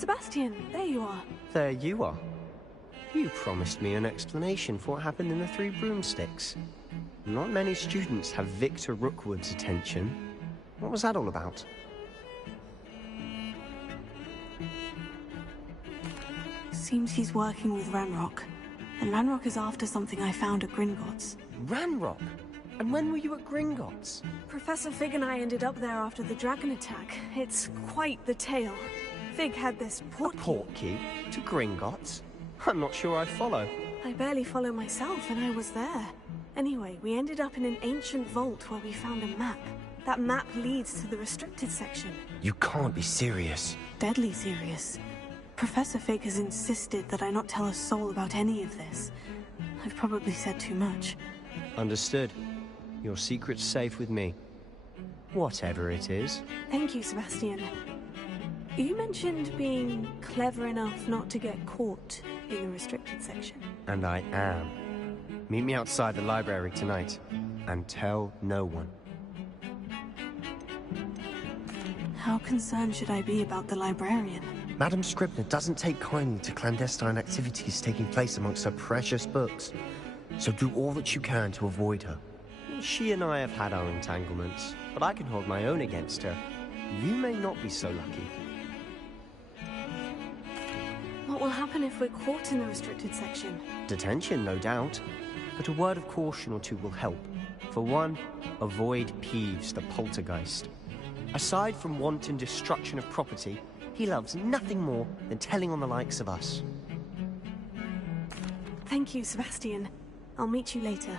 Sebastian, there you are. There you are. You promised me an explanation for what happened in the Three Broomsticks. Not many students have Victor Rookwood's attention. What was that all about? Seems he's working with Ranrock. And Ranrock is after something I found at Gringotts. Ranrock? And when were you at Gringotts? Professor Fig and I ended up there after the dragon attack. It's quite the tale. Fig had this portkey. A portkey? To Gringotts? I'm not sure I follow. I barely follow myself, and I was there. Anyway, we ended up in an ancient vault where we found a map. That map leads to the restricted section. You can't be serious. Deadly serious. Professor Fig has insisted that I not tell a soul about any of this. I've probably said too much. Understood. Your secret's safe with me. Whatever it is. Thank you, Sebastian. You mentioned being clever enough not to get caught in the restricted section. And I am. Meet me outside the library tonight, and tell no one. How concerned should I be about the librarian? Madam Scribner doesn't take kindly to clandestine activities taking place amongst her precious books, so do all that you can to avoid her. She and I have had our entanglements, but I can hold my own against her. You may not be so lucky. What will happen if we're caught in the restricted section? Detention, no doubt. But a word of caution or two will help. For one, avoid Peeves, the poltergeist. Aside from wanton destruction of property, he loves nothing more than telling on the likes of us. Thank you, Sebastian. I'll meet you later.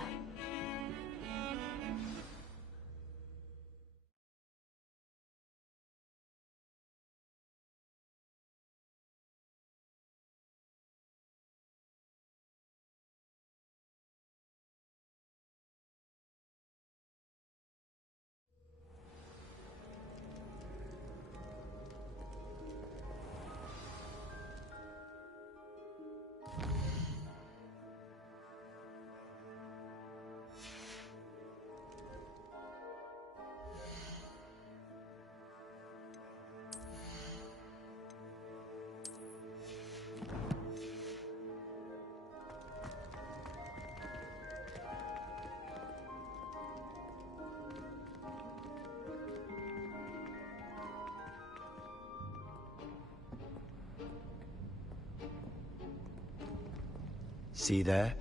See there?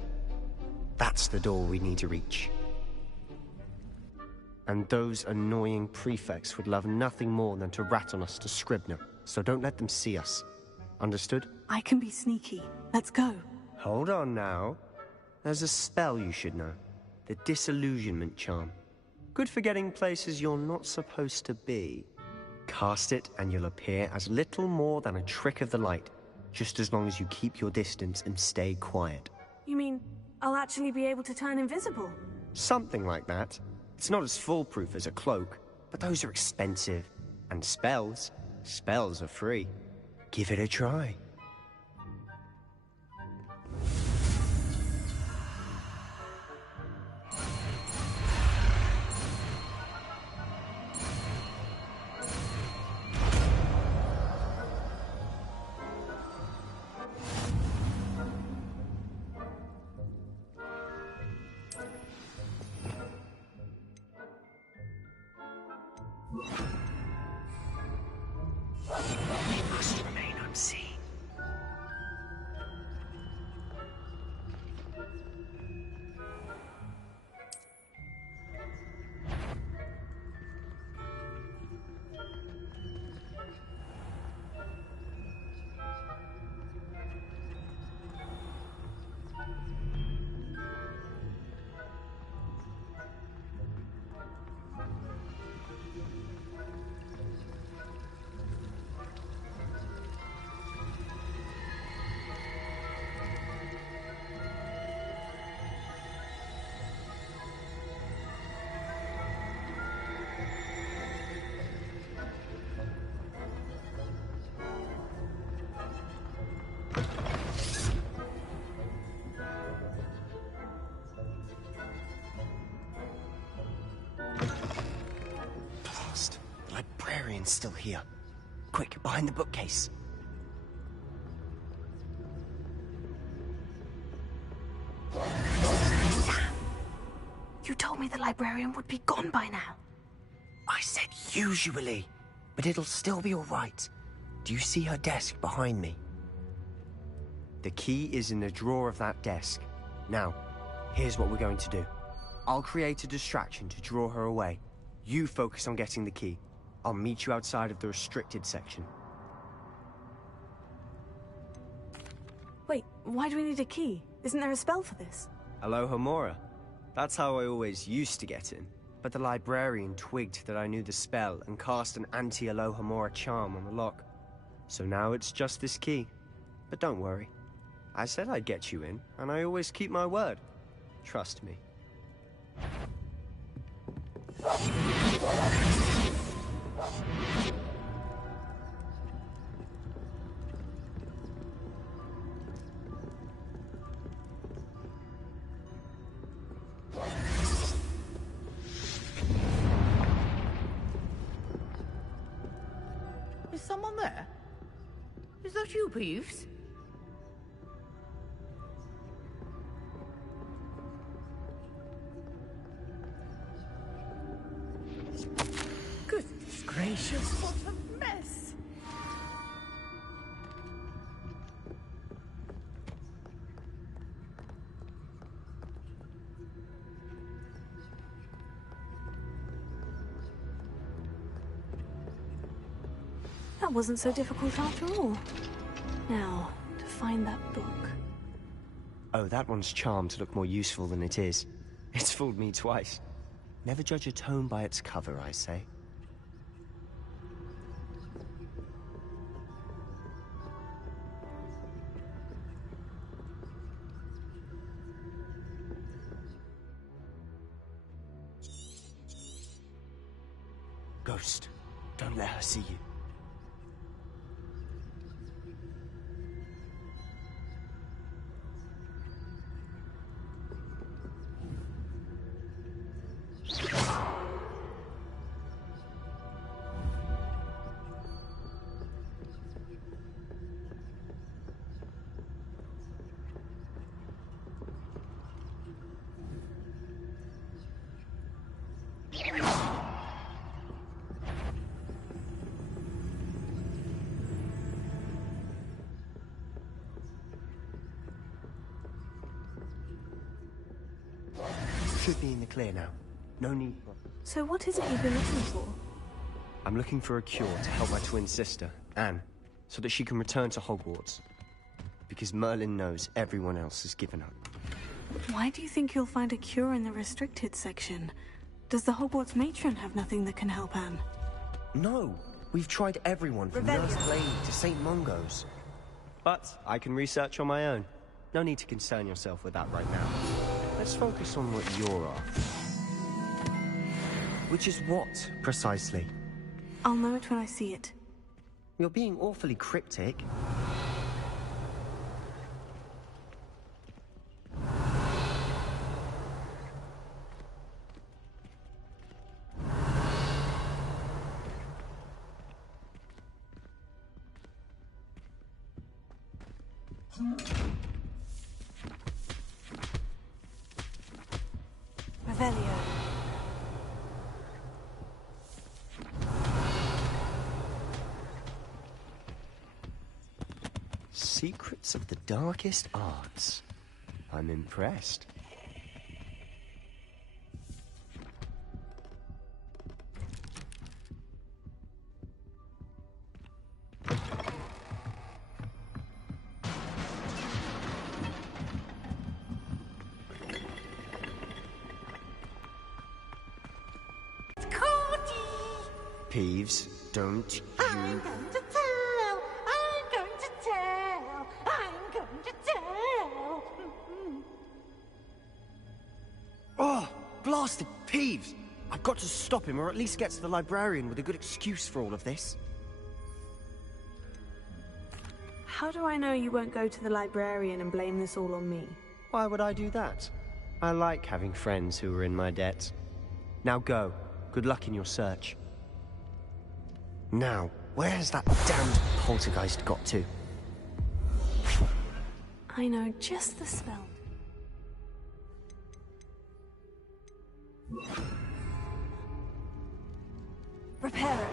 That's the door we need to reach. And those annoying prefects would love nothing more than to rat on us to Scribner, so don't let them see us. Understood? I can be sneaky. Let's go. Hold on now. There's a spell you should know. The Disillusionment Charm. Good for getting places you're not supposed to be. Cast it and you'll appear as little more than a trick of the light, just as long as you keep your distance and stay quiet. You mean I'll actually be able to turn invisible? Something like that. It's not as foolproof as a cloak, but those are expensive. And spells are free. Give it a try. We must remain unseen. Still here. Quick, behind the bookcase. You told me the librarian would be gone by now. I said usually, but it'll still be all right. Do you see her desk behind me? The key is in the drawer of that desk. Now, here's what we're going to do. I'll create a distraction to draw her away. You focus on getting the key. I'll meet you outside of the restricted section. Wait, why do we need a key? Isn't there a spell for this? Alohomora. That's how I always used to get in. But the librarian twigged that I knew the spell and cast an anti-Alohomora charm on the lock. So now it's just this key. But don't worry. I said I'd get you in, and I always keep my word. Trust me. Is someone there? Is that you, Peeves? Goodness gracious, what a mess! That wasn't so difficult after all. Now, to find that book. Oh, that one's charmed to look more useful than it is. It's fooled me twice. Never judge a tome by its cover, I say. Ghost, don't let her see you. Should be in the clear now. No need. So what is it you've been looking for? I'm looking for a cure to help my twin sister, Anne, so that she can return to Hogwarts. Because Merlin knows everyone else has given up. Why do you think you'll find a cure in the restricted section? Does the Hogwarts matron have nothing that can help Anne? No! We've tried everyone from Rebellion. Nurse Lady to St. Mungo's. But I can research on my own. No need to concern yourself with that right now. Let's focus on what you're after. Which is what, precisely? I'll know it when I see it. You're being awfully cryptic. Revelio. Secrets of the darkest arts. I'm impressed. Peeves, don't you... I'm going to tell! I'm going to tell! I'm going to tell! Oh, blasted Peeves! I've got to stop him, or at least get to the librarian with a good excuse for all of this. How do I know you won't go to the librarian and blame this all on me? Why would I do that? I like having friends who are in my debt. Now go. Good luck in your search. Now, where has that damned poltergeist got to? I know just the spell. Repair it.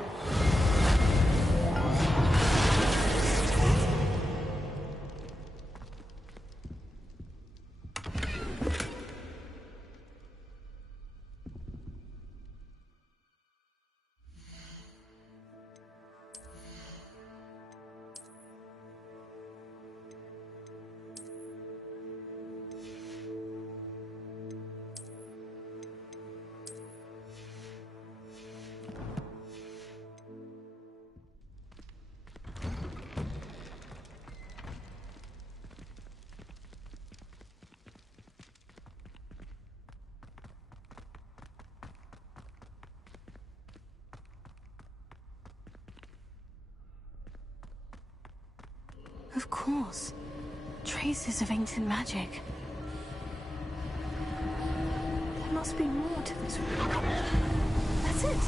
Of course. Traces of ancient magic. There must be more to this room. That's it.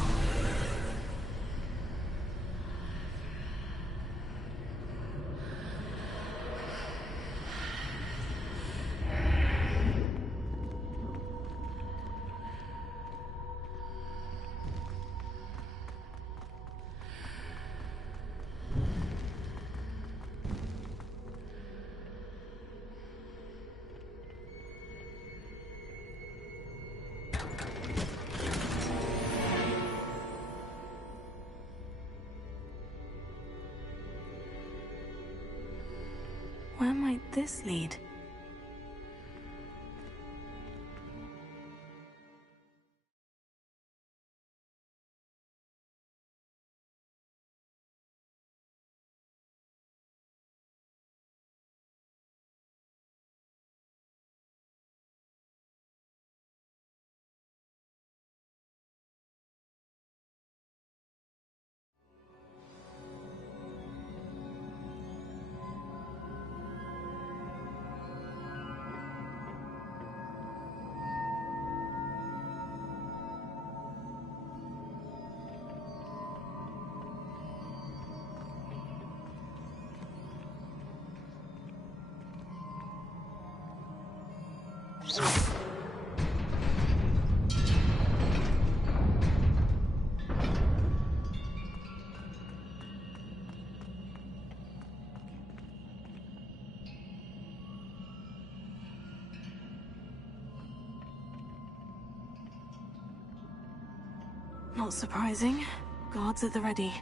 Where might this lead? Not surprising. Guards at the ready.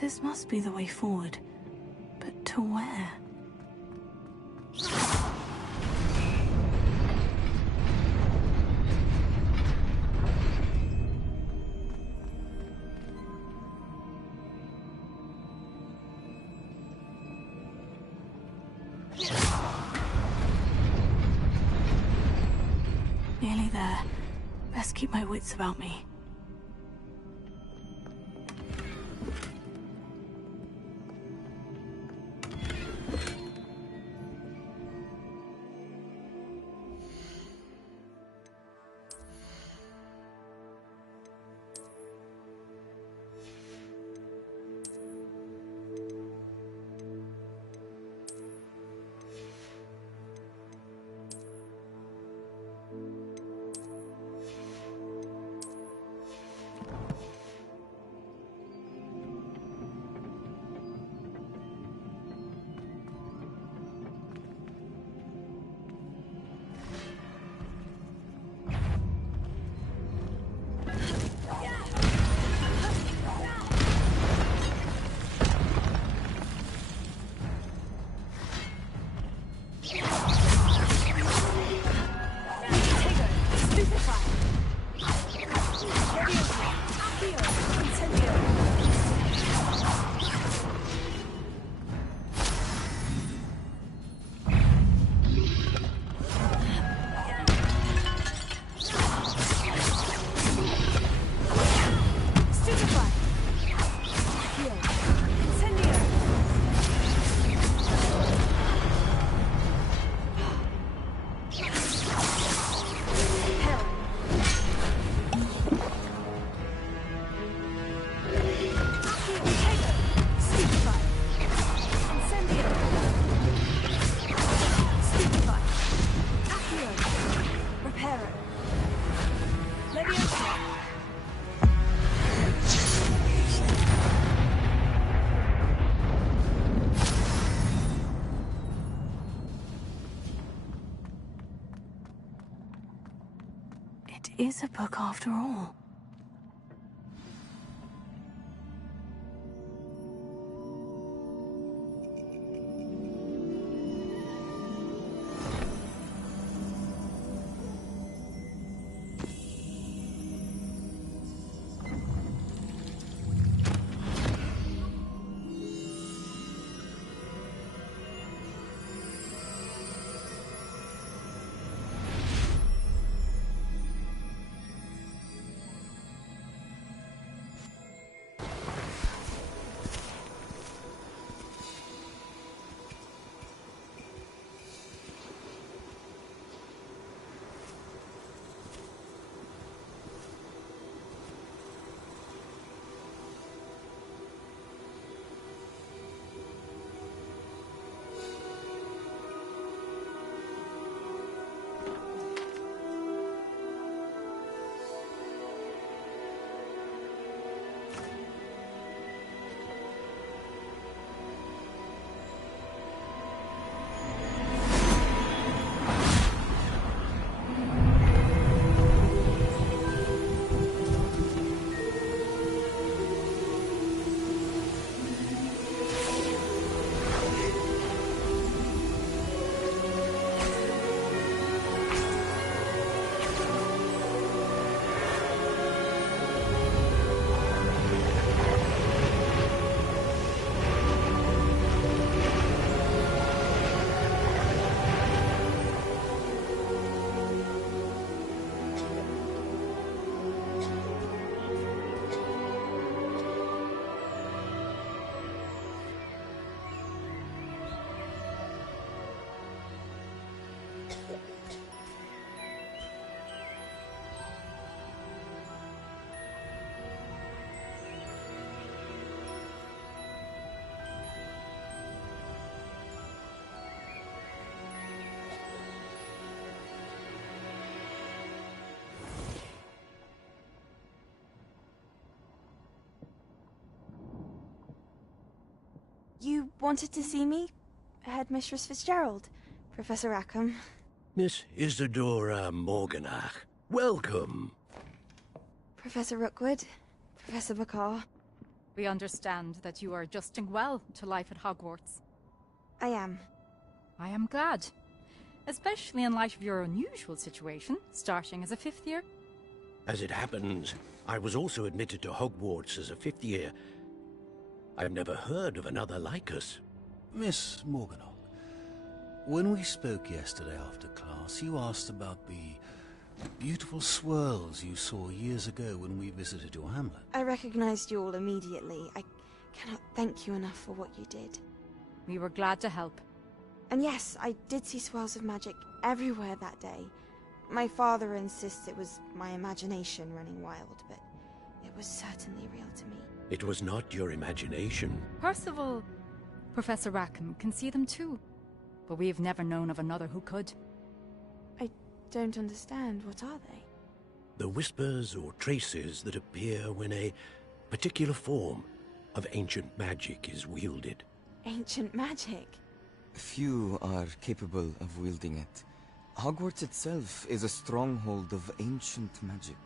This must be the way forward. But to where? there. Best keep my wits about me. It is a book after all. You wanted to see me? Headmistress Fitzgerald, Professor Rackham. Miss Isadora Morganach, welcome. Professor Rookwood, Professor McCaw. We understand that you are adjusting well to life at Hogwarts. I am. I am glad. Especially in light of your unusual situation, starting as a 5th year. As it happens, I was also admitted to Hogwarts as a 5th year. I've never heard of another like us. Miss Morganach, when we spoke yesterday after class, you asked about the Beautiful swirls you saw years ago when we visited your hamlet. I recognized you all immediately. I cannot thank you enough for what you did. We were glad to help. And yes, I did see swirls of magic everywhere that day. My father insists it was my imagination running wild, but it was certainly real to me. It was not your imagination. Percival, Professor Rackham can see them too. But we've never known of another who could. I don't understand. What are they? The whispers or traces that appear when a particular form of ancient magic is wielded. Ancient magic? Few are capable of wielding it. Hogwarts itself is a stronghold of ancient magic.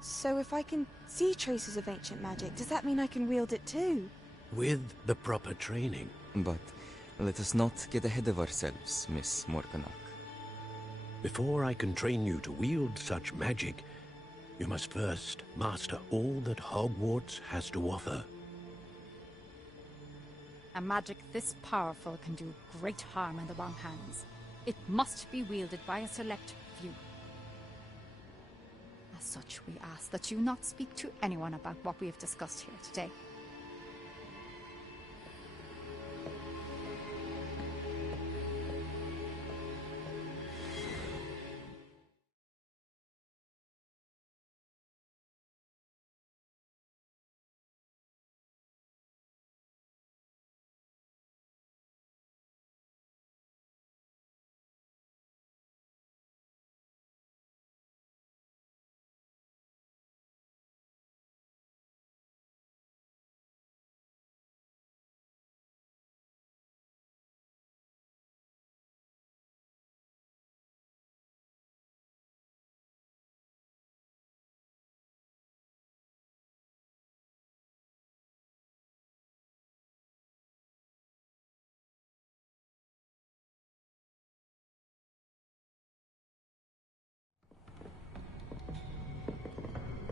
So if I can see traces of ancient magic, does that mean I can wield it too? With the proper training. But let us not get ahead of ourselves, Miss Morganach. Before I can train you to wield such magic, you must first master all that Hogwarts has to offer. A magic this powerful can do great harm in the wrong hands. It must be wielded by a select few. As such, we ask that you not speak to anyone about what we have discussed here today.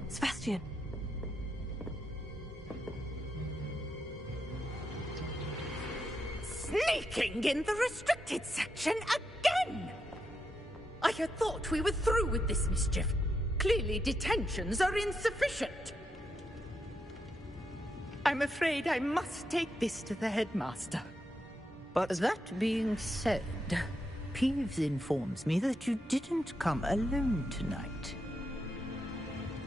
Sebastian. Sneaking in the restricted section again! I had thought we were through with this mischief. Clearly detentions are insufficient. I'm afraid I must take this to the headmaster. But That being said, Peeves informs me that you didn't come alone tonight.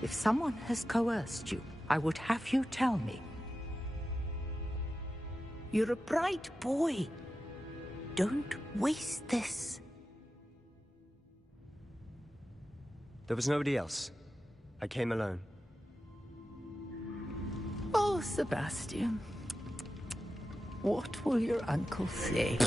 If someone has coerced you, I would have you tell me. You're a bright boy. Don't waste this. there was nobody else. I came alone. Oh, Sebastian. What will your uncle say?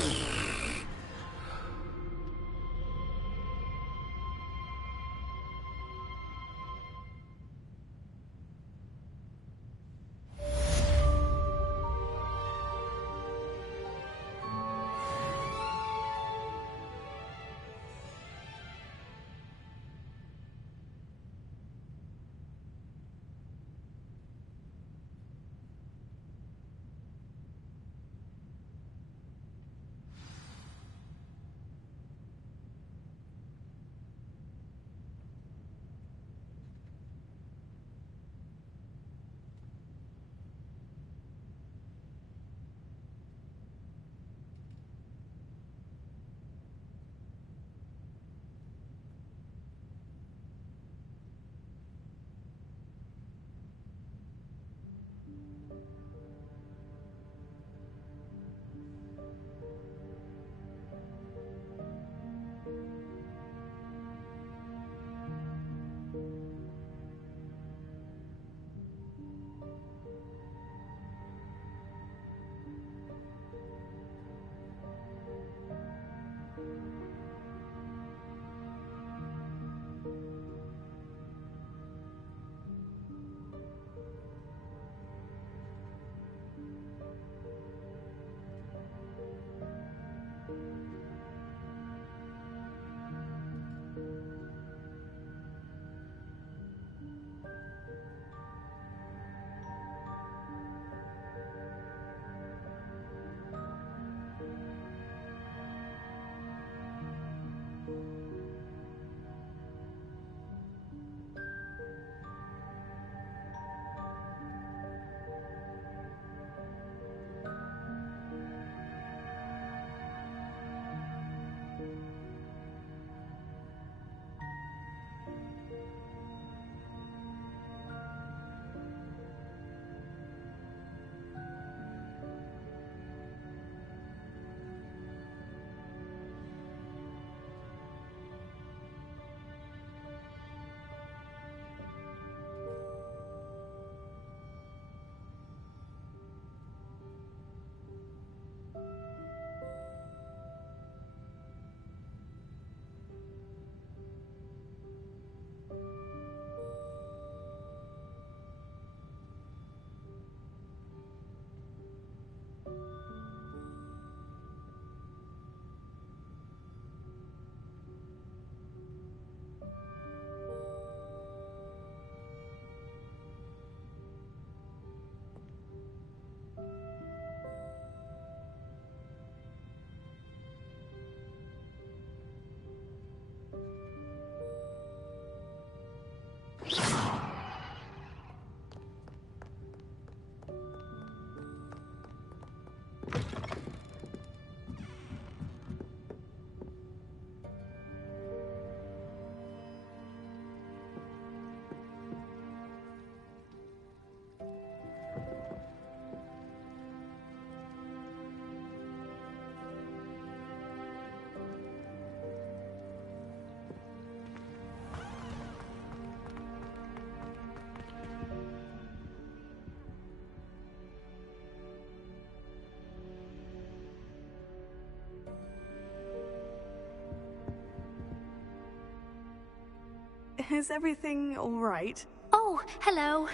Is everything all right? Oh, hello.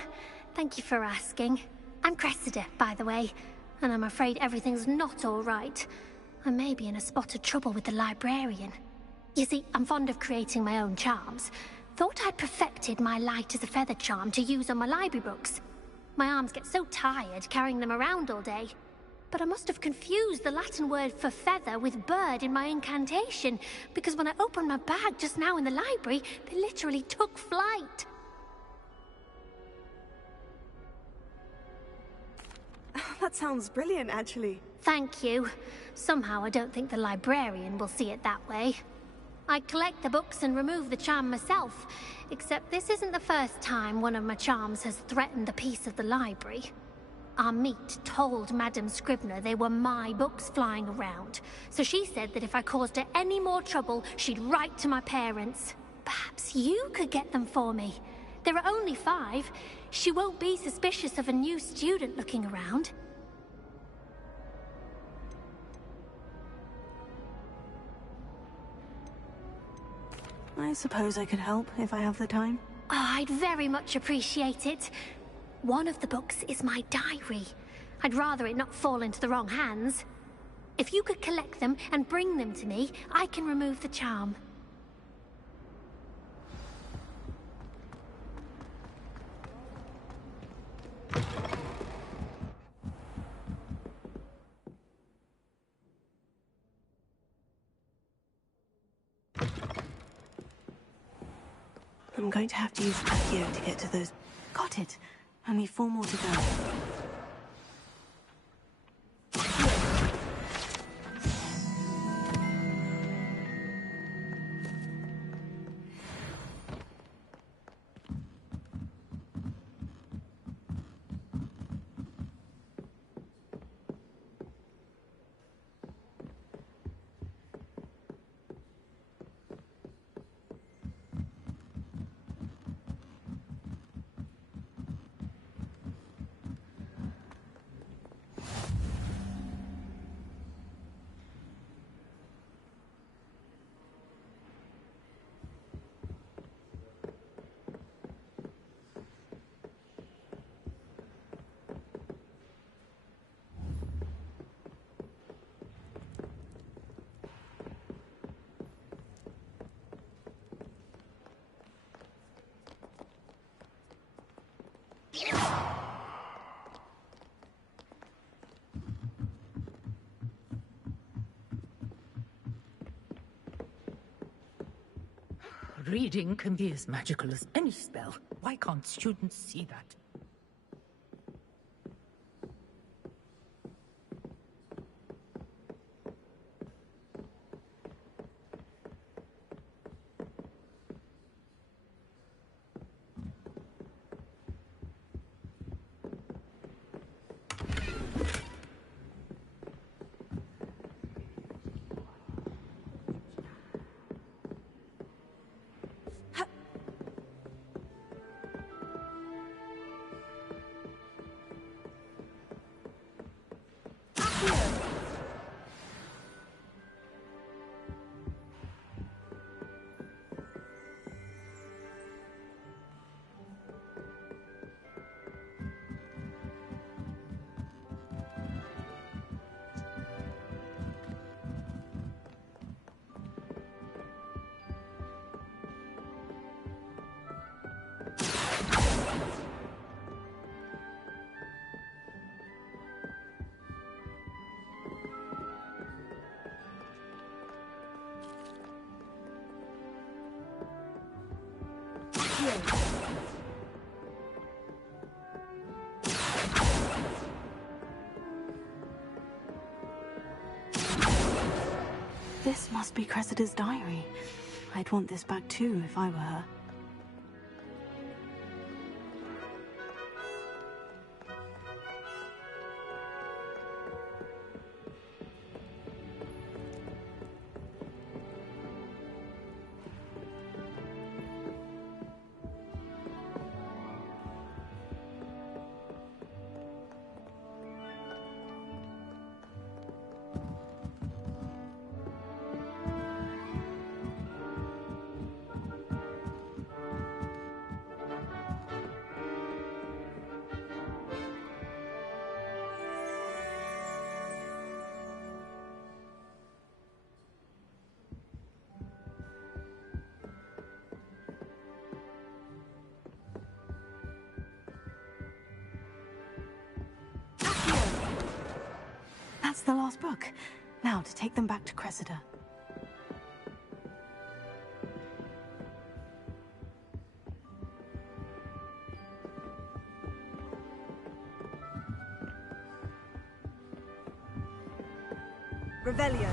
Thank you for asking. I'm Cressida, by the way, and I'm afraid everything's not all right. I may be in a spot of trouble with the librarian. You see, I'm fond of creating my own charms. Thought I'd perfected my light as a feather charm to use on my library books. My arms get so tired carrying them around all day. But I must have confused the Latin word for feather with bird in my incantation, because when I opened my bag just now in the library, they literally took flight. That sounds brilliant, actually. Thank you. Somehow I don't think the librarian will see it that way. I collect the books and remove the charm myself, except this isn't the first time one of my charms has threatened the peace of the library. Our meet told Madame Scribner they were my books flying around, so she said that if I caused her any more trouble, she'd write to my parents. Perhaps you could get them for me. There are only 5. She won't be suspicious of a new student looking around. I suppose I could help if I have the time. Oh, I'd very much appreciate it. One of the books is my diary. I'd rather it not fall into the wrong hands. If you could collect them and bring them to me, I can remove the charm. I'm going to have to use Accio to get to those... Got it. Only 4 more to go. Reading can be as magical as any spell. Why can't students see that? This must be Cressida's diary. I'd want this back too if I were her. That's the last book. Now to take them back to Cressida. Revelio.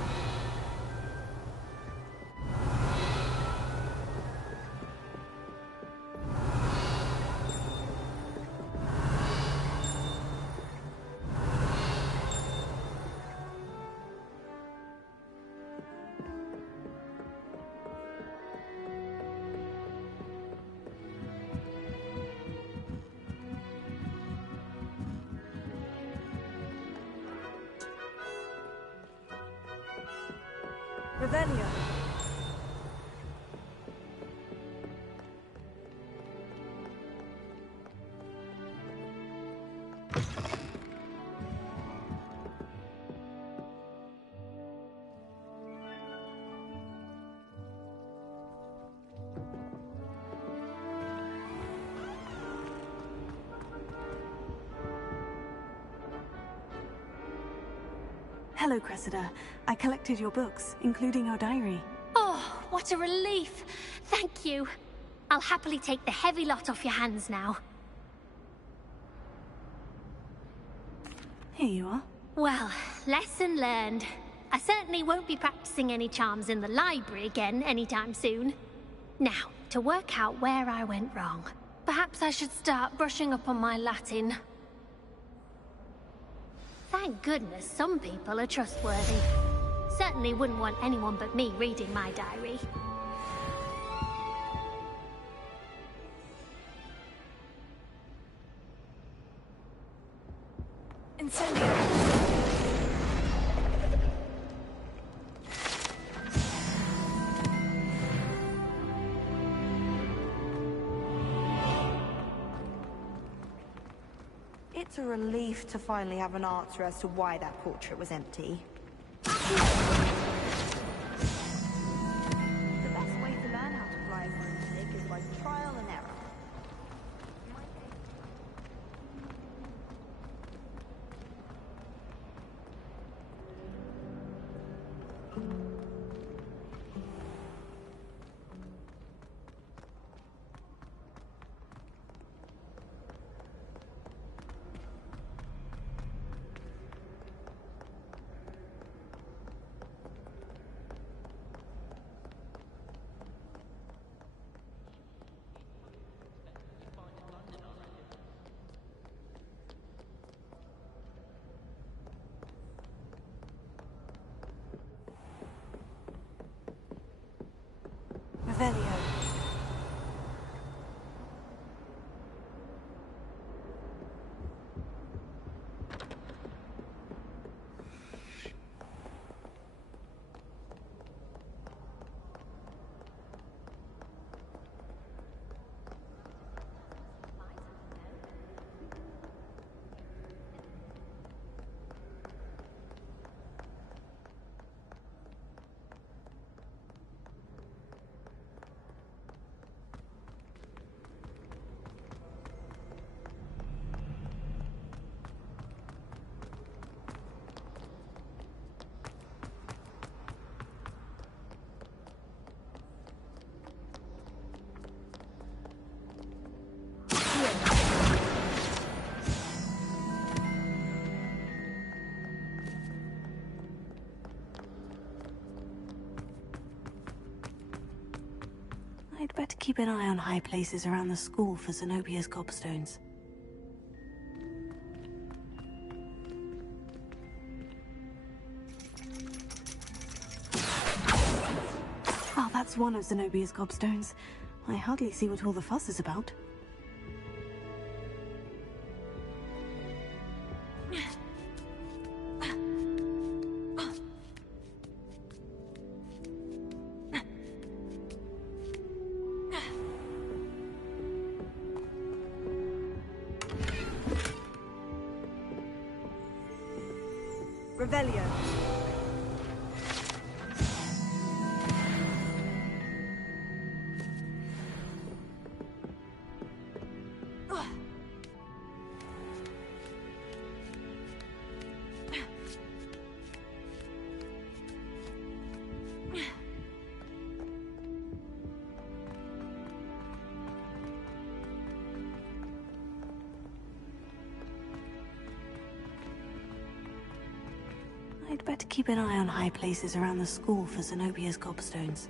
Revelio. Hello, Cressida. I collected your books, including your diary. Oh, what a relief. Thank you. I'll happily take the heavy lot off your hands now. Here you are. Well, lesson learned. I certainly won't be practicing any charms in the library again anytime soon. Now, to work out where I went wrong. Perhaps I should start brushing up on my Latin. Thank goodness some people are trustworthy. Certainly wouldn't want anyone but me reading my diary. Incendio. It's a relief to finally have an answer as to why that portrait was empty. The best way to learn how to fly a broomstick is by trial and error. Revelio. I'd better keep an eye on high places around the school for Zenobia's gobstones. Oh, that's one of Zenobia's gobstones. I hardly see what all the fuss is about. Revelio. better keep an eye on high places around the school for Zenobia's gobstones.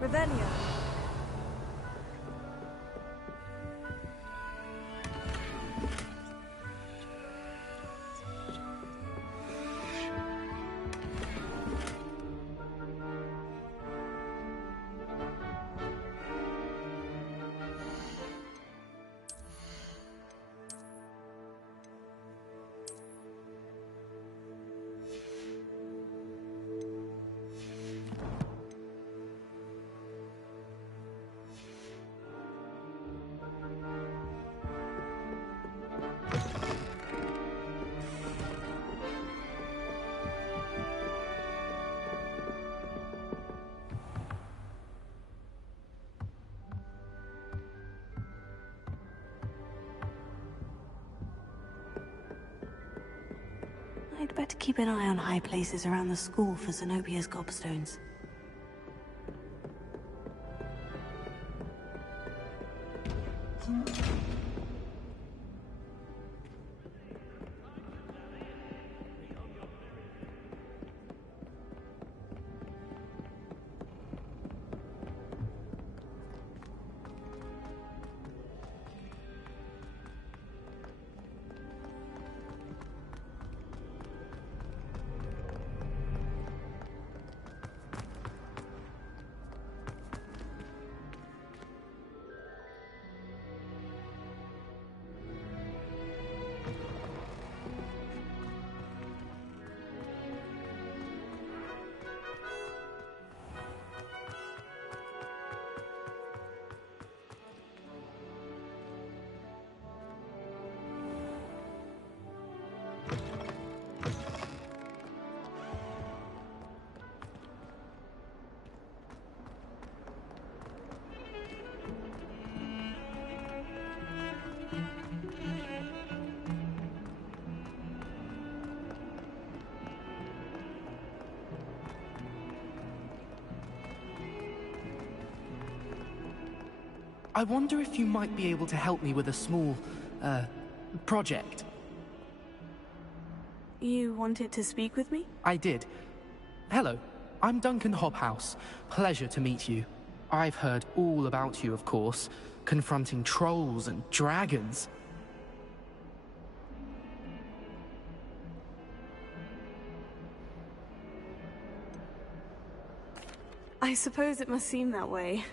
Revelio. I'd better keep an eye on high places around the school for Zenobia's gobstones. I wonder if you might be able to help me with a small, project. You wanted to speak with me? I did. Hello, I'm Duncan Hobhouse. Pleasure to meet you. I've heard all about you, of course, confronting trolls and dragons. I suppose it must seem that way.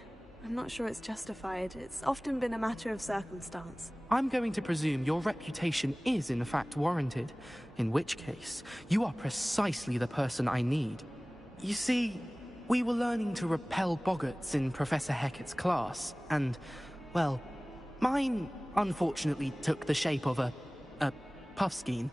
I'm not sure it's justified. It's often been a matter of circumstance. I'm going to presume your reputation is in fact warranted, in which case, you are precisely the person I need. You see, we were learning to repel boggarts in Professor Hecat's class, and, well, mine unfortunately took the shape of a puffskein.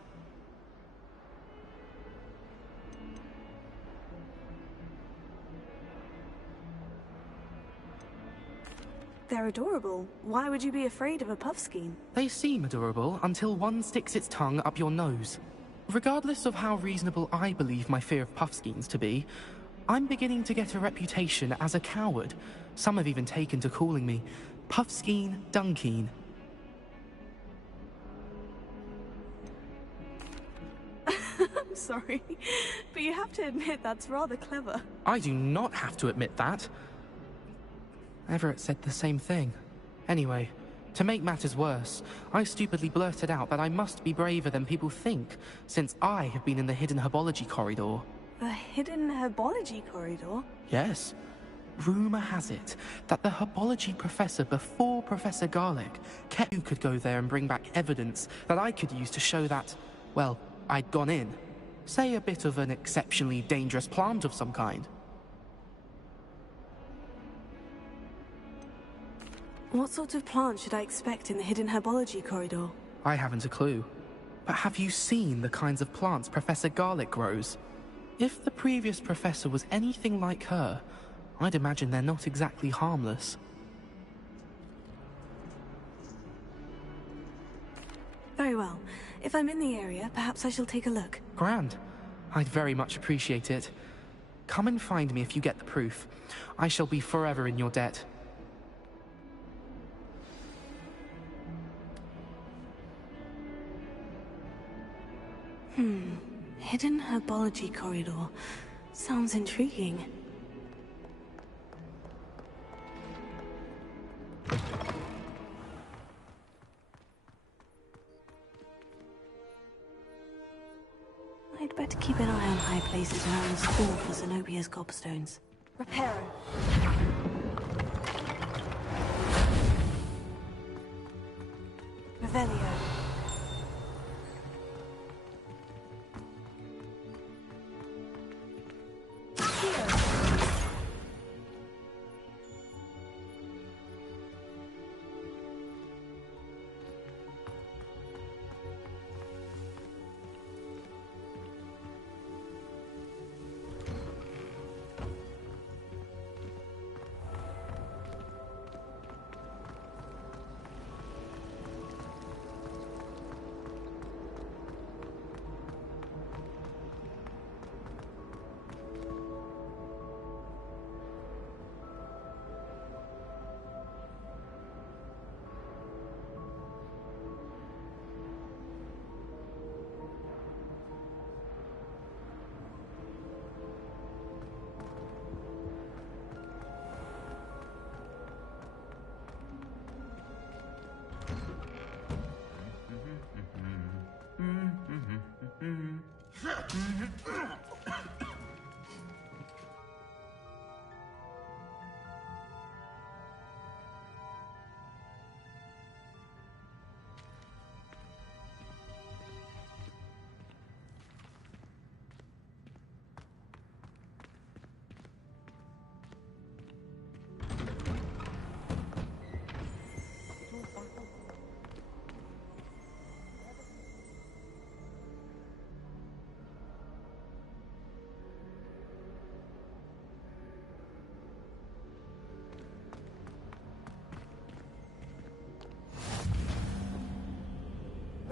They're adorable. Why would you be afraid of a puffskein? They seem adorable until one sticks its tongue up your nose. Regardless of how reasonable I believe my fear of puffskeins to be, I'm beginning to get a reputation as a coward. Some have even taken to calling me Puffskein Dunkeen. I'm sorry, but you have to admit that's rather clever. I do not have to admit that. Everett said the same thing. Anyway, to make matters worse, I stupidly blurted out that I must be braver than people think, since I have been in the hidden herbology corridor. The hidden herbology corridor? Yes. Rumor has it that the herbology professor before Professor Garlick kept you could go there and bring back evidence that I could use to show that, well, I'd gone in. Say a bit of an exceptionally dangerous plant of some kind. What sort of plant should I expect in the hidden herbology corridor? I haven't a clue. But have you seen the kinds of plants Professor Garlick grows? If the previous professor was anything like her, I'd imagine they're not exactly harmless. Very well. If I'm in the area, perhaps I shall take a look. Grand. I'd very much appreciate it. Come and find me if you get the proof. I shall be forever in your debt. Hidden herbology corridor. Sounds intriguing. places around the school for Zenobia's gobstones. Reparo. Revelio.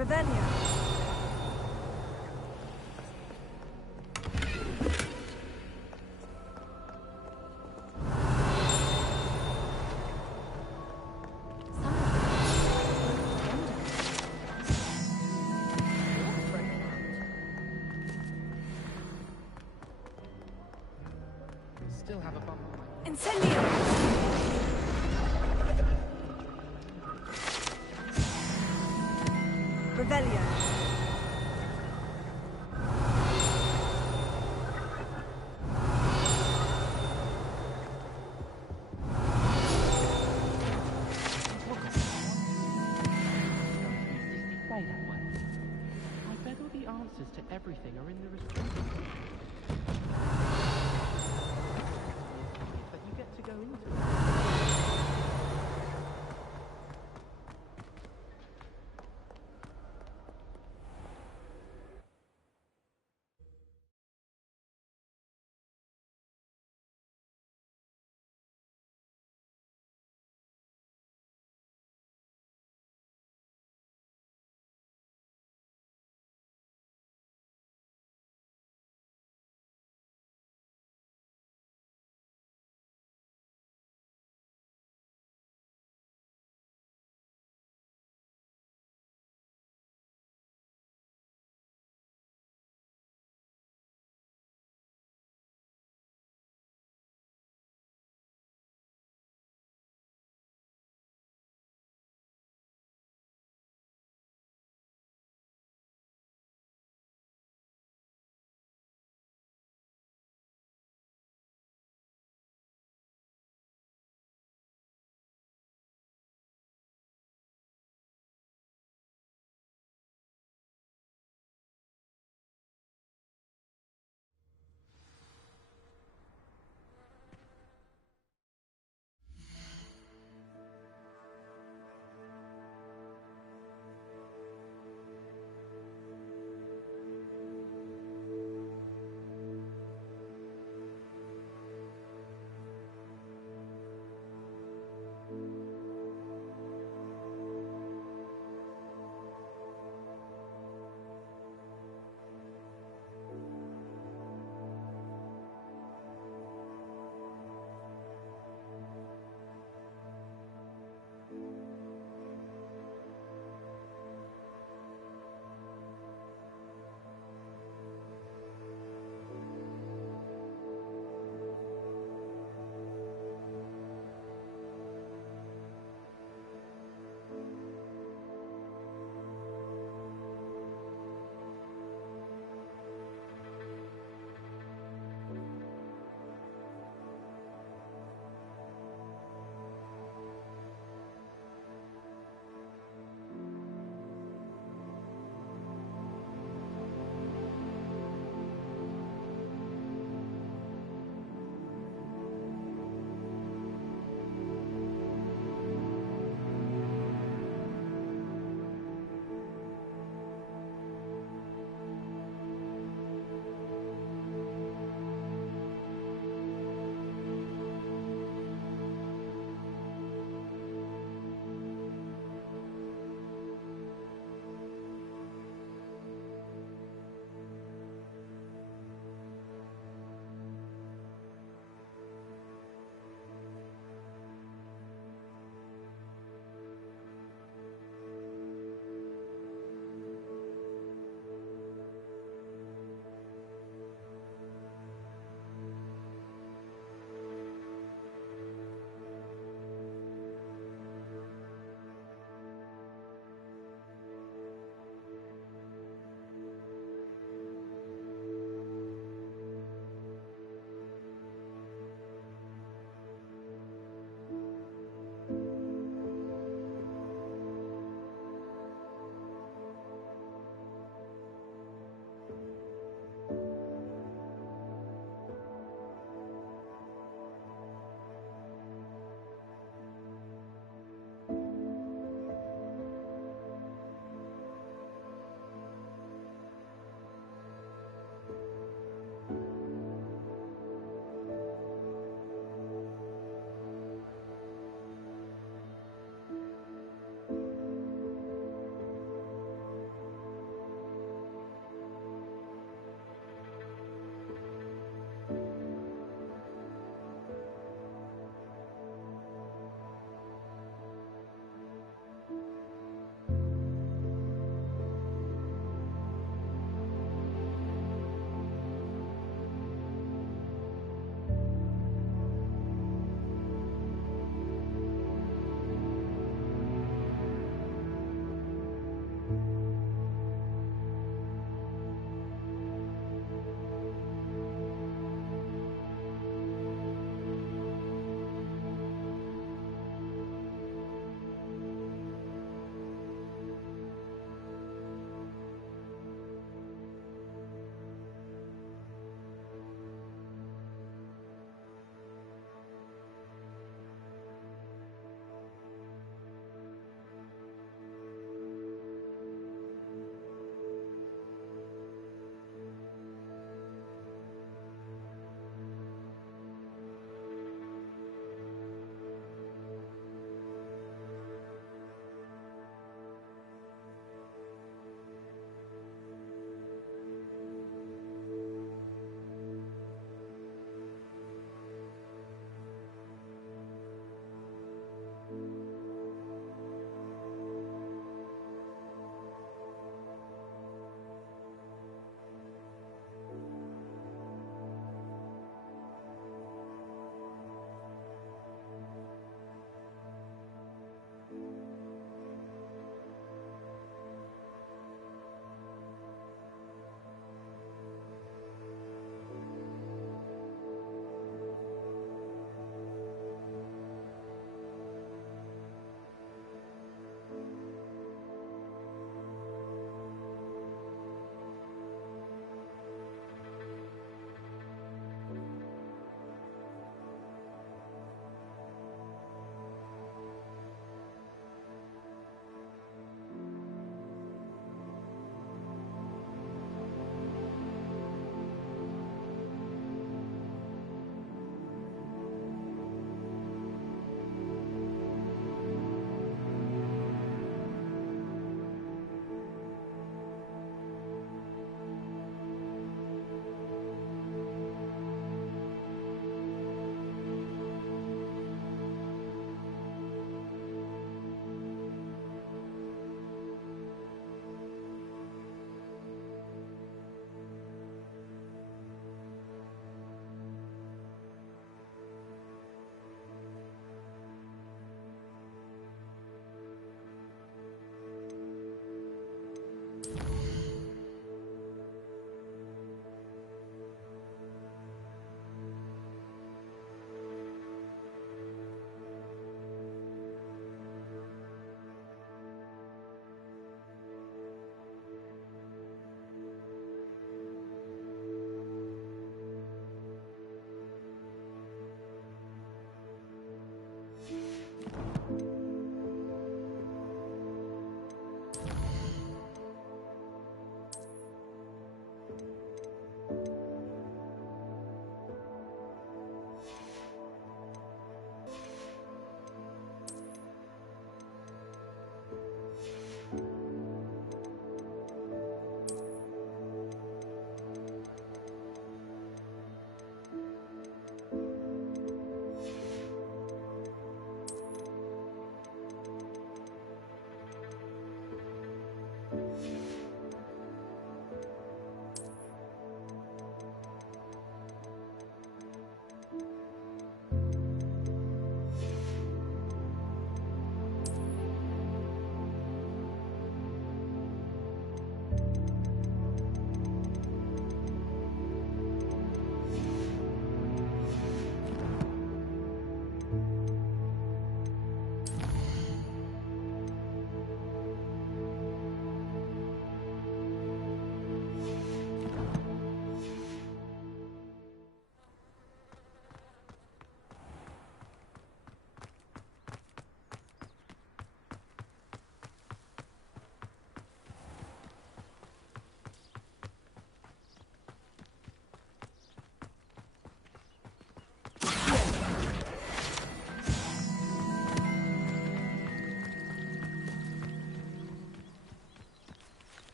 Revelio. Still have a bump. Incendio! Revelio. Play that way. I bet all the answers to everything are in the restricted. But you get to go into it.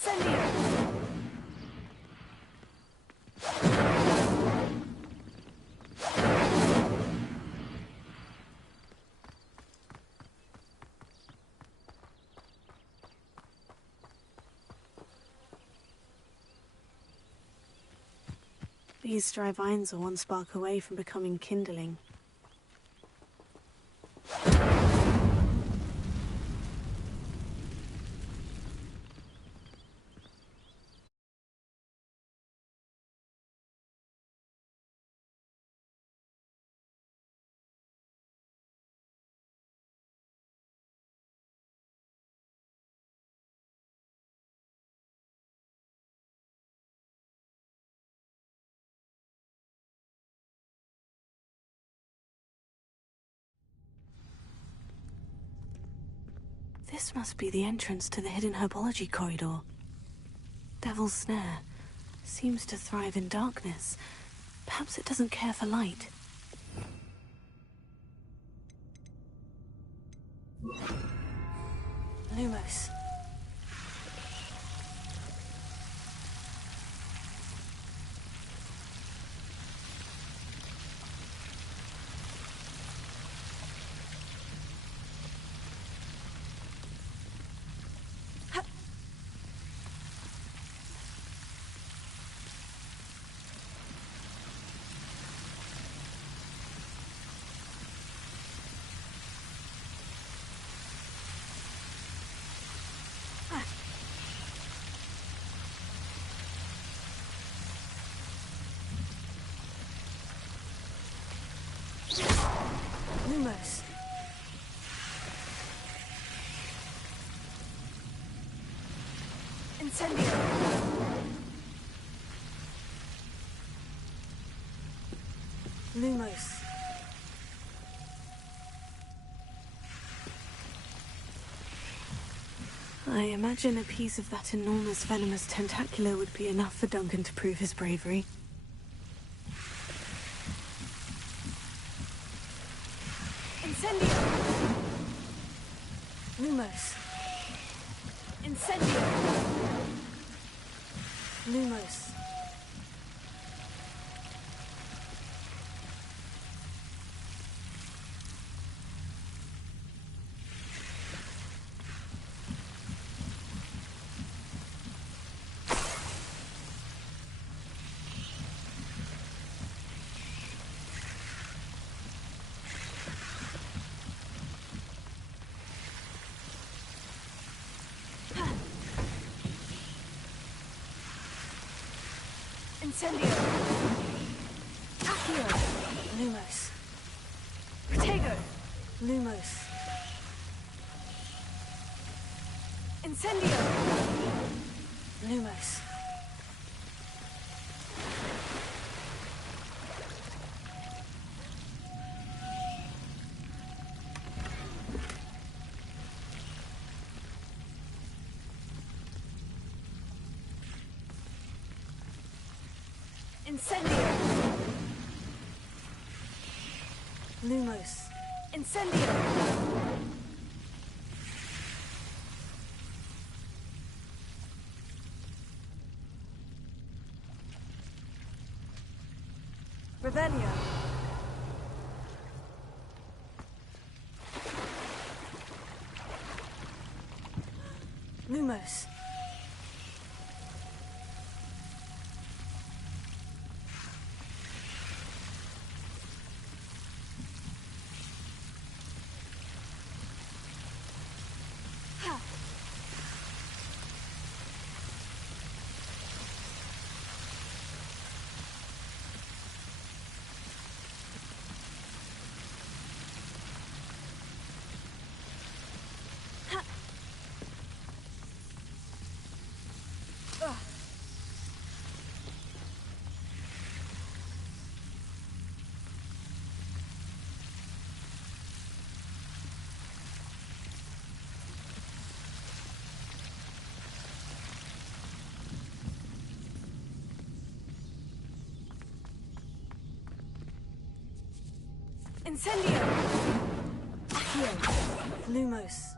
Incendio! These dry vines are one spark away from becoming kindling. This must be the entrance to the hidden herbology corridor. Devil's Snare seems to thrive in darkness. Perhaps it doesn't care for light. Lumos. Lumos. Incendio. Lumos. I imagine a piece of that enormous venomous tentacular would be enough for Duncan to prove his bravery. Incendio! Lumos. Incendio! Lumos. Incendio! Accio! Lumos. Protego! Lumos. Incendio! Lumos. Incendio! Lumos. Incendio! Revelio. Lumos. Incendio! Accio! Lumos.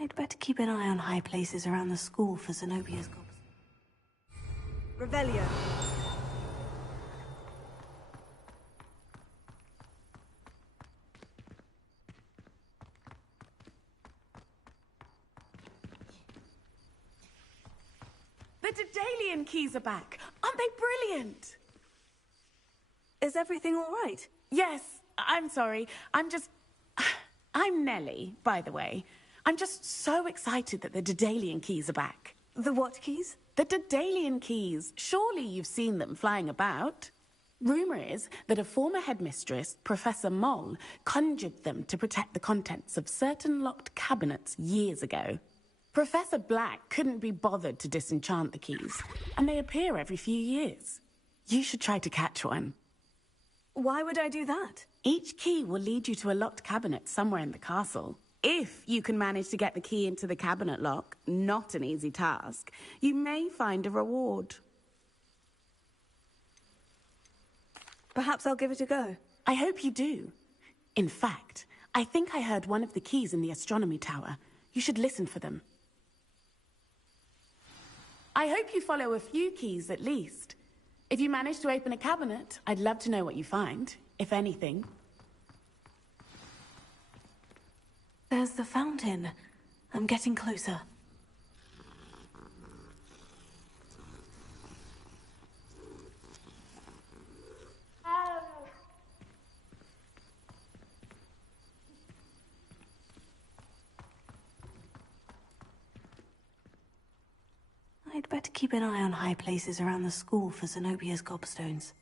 I'd better keep an eye on high places around the school for Zenobia's gobs. Revelio. The Daedalian keys are back. Aren't they brilliant? Is everything all right? Yes, I'm sorry. I'm Nellie, by the way. I'm just so excited that the Daedalian keys are back. The what keys? The Daedalian keys. Surely you've seen them flying about. Rumour is that a former headmistress, Professor Moll, conjured them to protect the contents of certain locked cabinets years ago. Professor Black couldn't be bothered to disenchant the keys, and they appear every few years. You should try to catch one. Why would I do that? Each key will lead you to a locked cabinet somewhere in the castle. If you can manage to get the key into the cabinet lock, not an easy task, you may find a reward. Perhaps I'll give it a go. I hope you do. In fact, I think I heard one of the keys in the astronomy tower. You should listen for them. I hope you follow a few keys at least. If you manage to open a cabinet, I'd love to know what you find, if anything. There's the fountain. I'm getting closer. I'd better keep an eye on high places around the school for Zenobia's gobstones.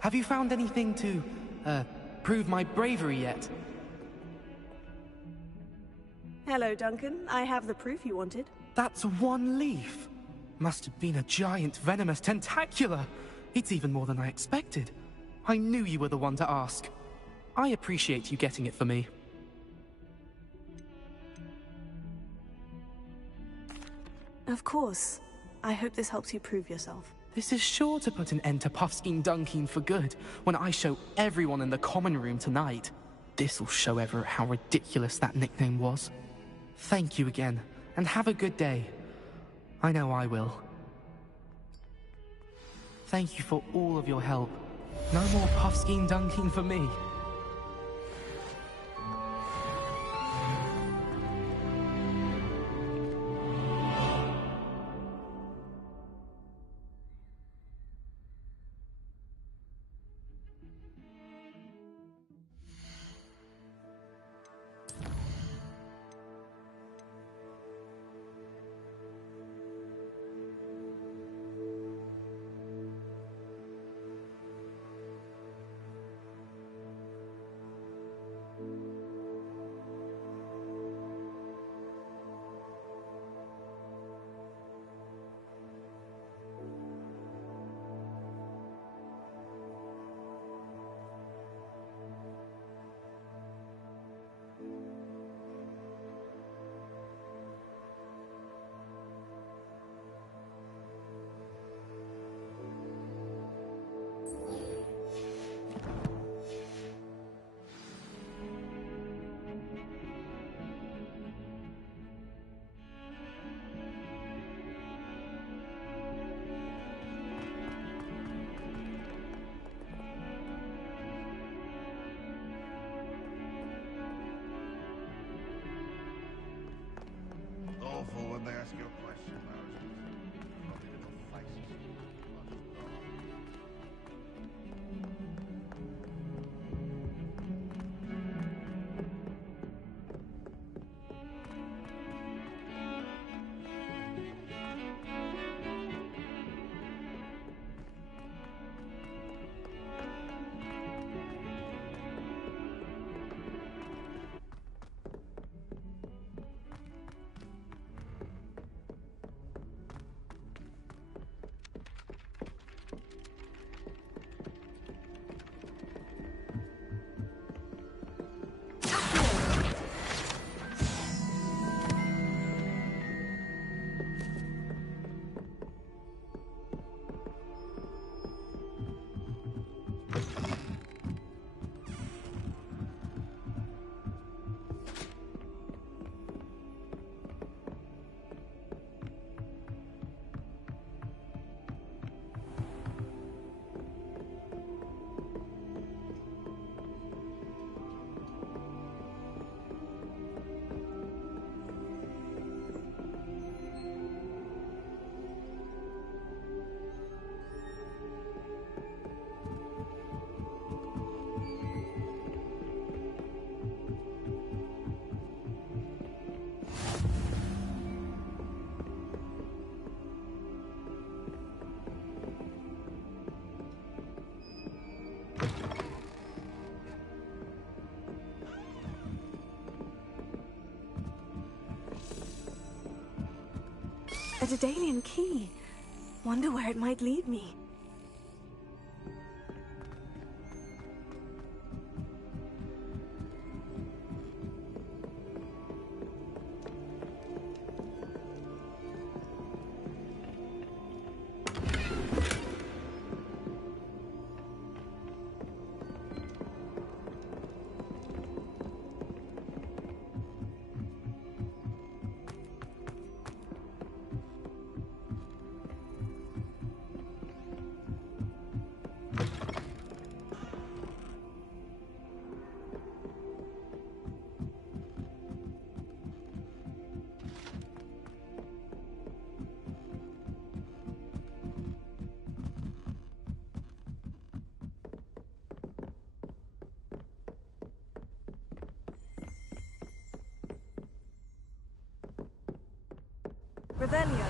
Have you found anything to, prove my bravery yet? Hello, Duncan. I have the proof you wanted. That's one leaf. Must have been a giant venomous tentacula. It's even more than I expected. I knew you were the one to ask. I appreciate you getting it for me. Of course. I hope this helps you prove yourself. This is sure to put an end to Puffskein Dunkeen for good when I show everyone in the common room tonight. This'll show Everett how ridiculous that nickname was. Thank you again, and have a good day. I know I will. Thank you for all of your help. No more Puffskein Dunkeen for me. ask you a question, Moses? Probably little faces. A Daedalian key. Wonder where it might lead me. Revelio.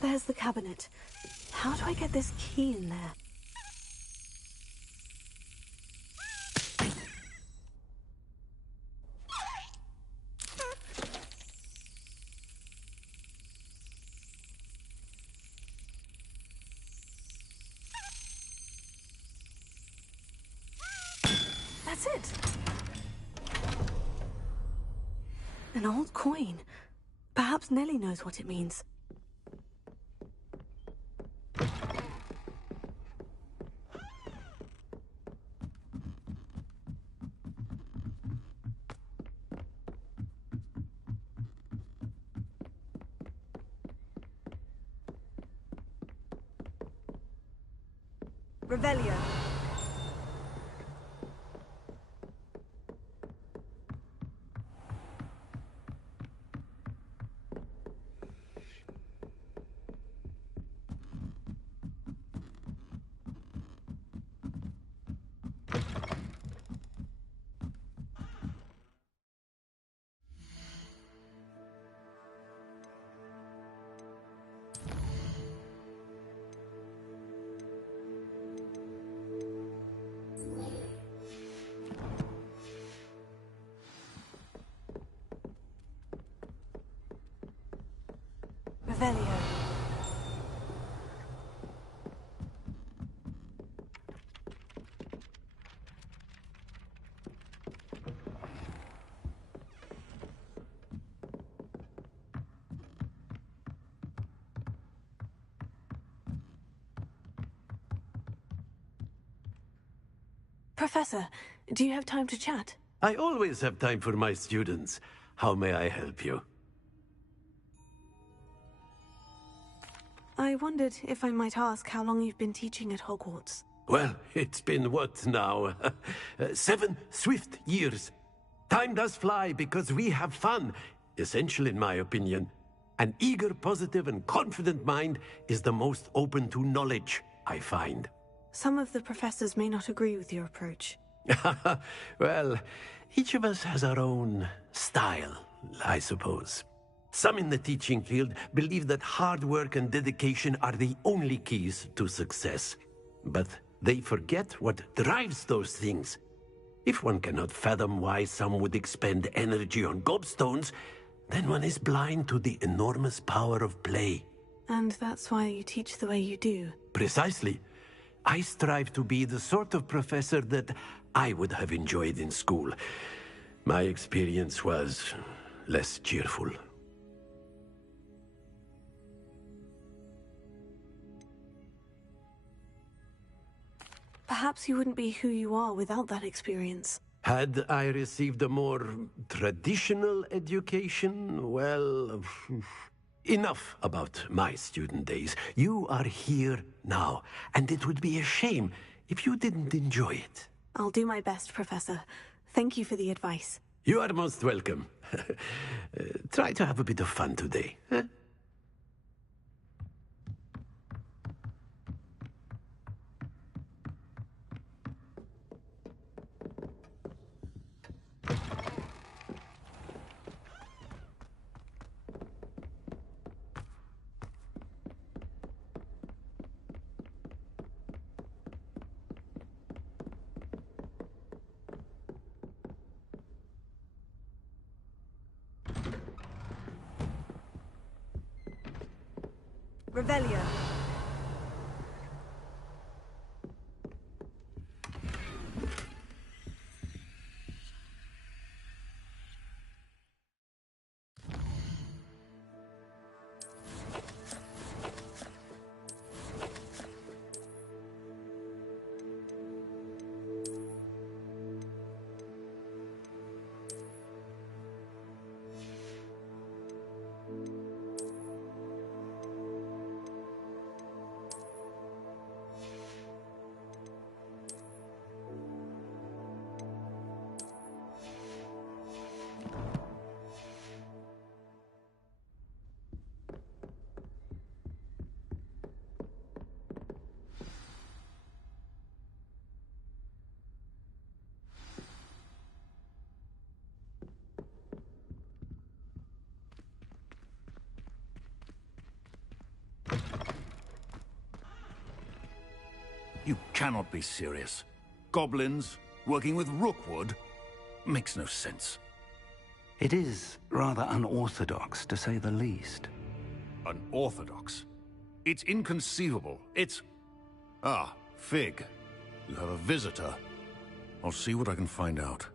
There's the cabinet. How do I get this key in there? That's it. An old coin. Perhaps Nellie knows what it means. Revelio. Revelio. Professor, do you have time to chat? I always have time for my students. How may I help you? I wondered if I might ask how long you've been teaching at Hogwarts. Well, it's been what now? 7 swift years. Time does fly because we have fun. Essential in my opinion. An eager, positive, and confident mind is the most open to knowledge, I find. Some of the professors may not agree with your approach. Well, each of us has our own style, I suppose. Some in the teaching field believe that hard work and dedication are the only keys to success. But they forget what drives those things. If one cannot fathom why some would expend energy on gobstones, then one is blind to the enormous power of play. And that's why you teach the way you do. Precisely. I strive to be the sort of professor that I would have enjoyed in school. My experience was less cheerful. Perhaps you wouldn't be who you are without that experience. Had I received a more traditional education, well, enough about my student days. You are here now, and it would be a shame if you didn't enjoy it. I'll do my best, Professor. Thank you for the advice. You are most welcome. Try to have a bit of fun today, huh? Revelio. You cannot be serious. Goblins working with Rookwood? Makes no sense. It is rather unorthodox, to say the least. Unorthodox? It's inconceivable. It's... Ah, Fig. You have a visitor. I'll see what I can find out.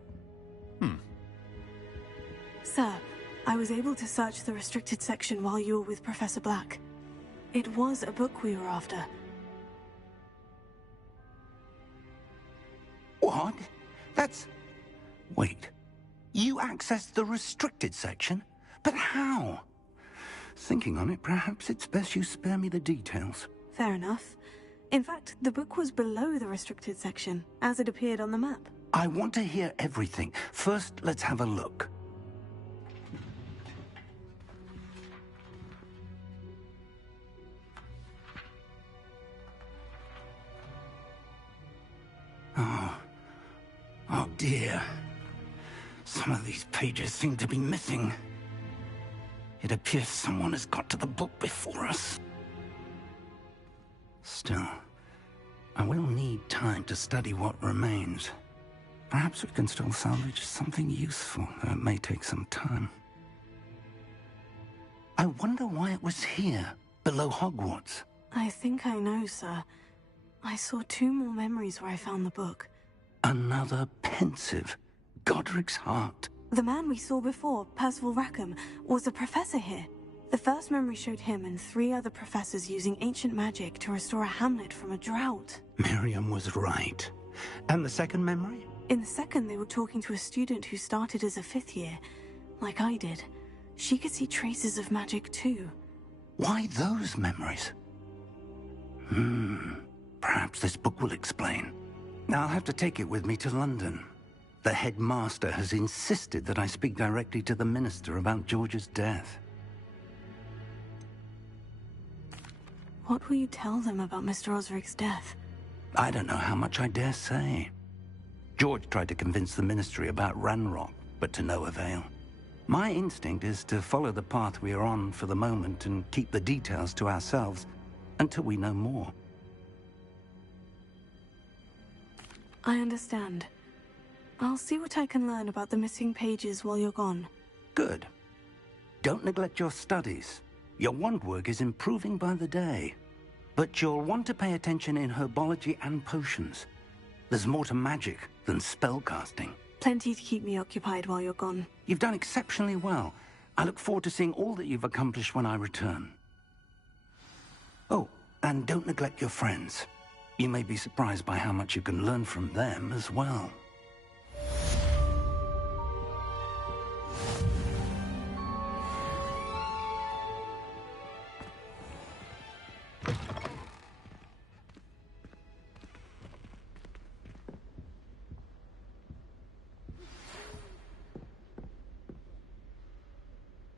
Sir, I was able to search the restricted section while you were with Professor Black. It was a book we were after. What? That's... Wait. You accessed the restricted section? But how? Thinking on it, perhaps it's best you spare me the details. Fair enough. In fact, the book was below the restricted section, as it appeared on the map. I want to hear everything. First, let's have a look. Oh dear. Some of these pages seem to be missing. It appears someone has got to the book before us. Still, I will need time to study what remains. Perhaps we can still salvage something useful, though it may take some time. I wonder why it was here, below Hogwarts. I think I know, sir. I saw 2 more memories where I found the book. Another pensive. Godric's heart. The man we saw before, Percival Rackham, was a professor here. The first memory showed him and 3 other professors using ancient magic to restore a hamlet from a drought. Miriam was right. And the second memory? In the second, they were talking to a student who started as a 5th year, like I did. She could see traces of magic too. Why those memories? Perhaps this book will explain. I'll have to take it with me to London. The headmaster has insisted that I speak directly to the minister about George's death. What will you tell them about Mr. Osric's death? I don't know how much I dare say. George tried to convince the ministry about Ranrock, but to no avail. My instinct is to follow the path we are on for the moment and keep the details to ourselves until we know more. I understand. I'll see what I can learn about the missing pages while you're gone. Good. Don't neglect your studies. Your wand work is improving by the day. But you'll want to pay attention in herbology and potions. There's more to magic than spellcasting. Plenty to keep me occupied while you're gone. You've done exceptionally well. I look forward to seeing all that you've accomplished when I return. Oh, and don't neglect your friends. You may be surprised by how much you can learn from them as well.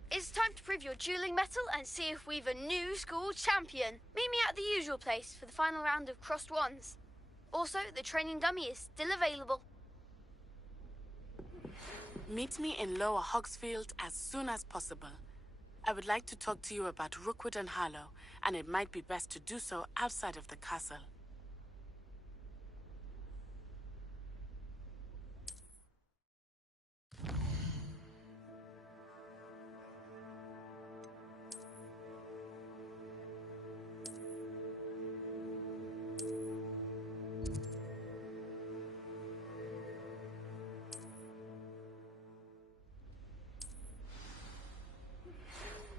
It's time to prove your dueling mettle and see if we've a new school champion. Meet me at the usual place for the final round of crossed wands. Also, the training dummy is still available. Meet me in Lower Hogsfield as soon as possible. I would like to talk to you about Rookwood and Harlow, and it might be best to do so outside of the castle.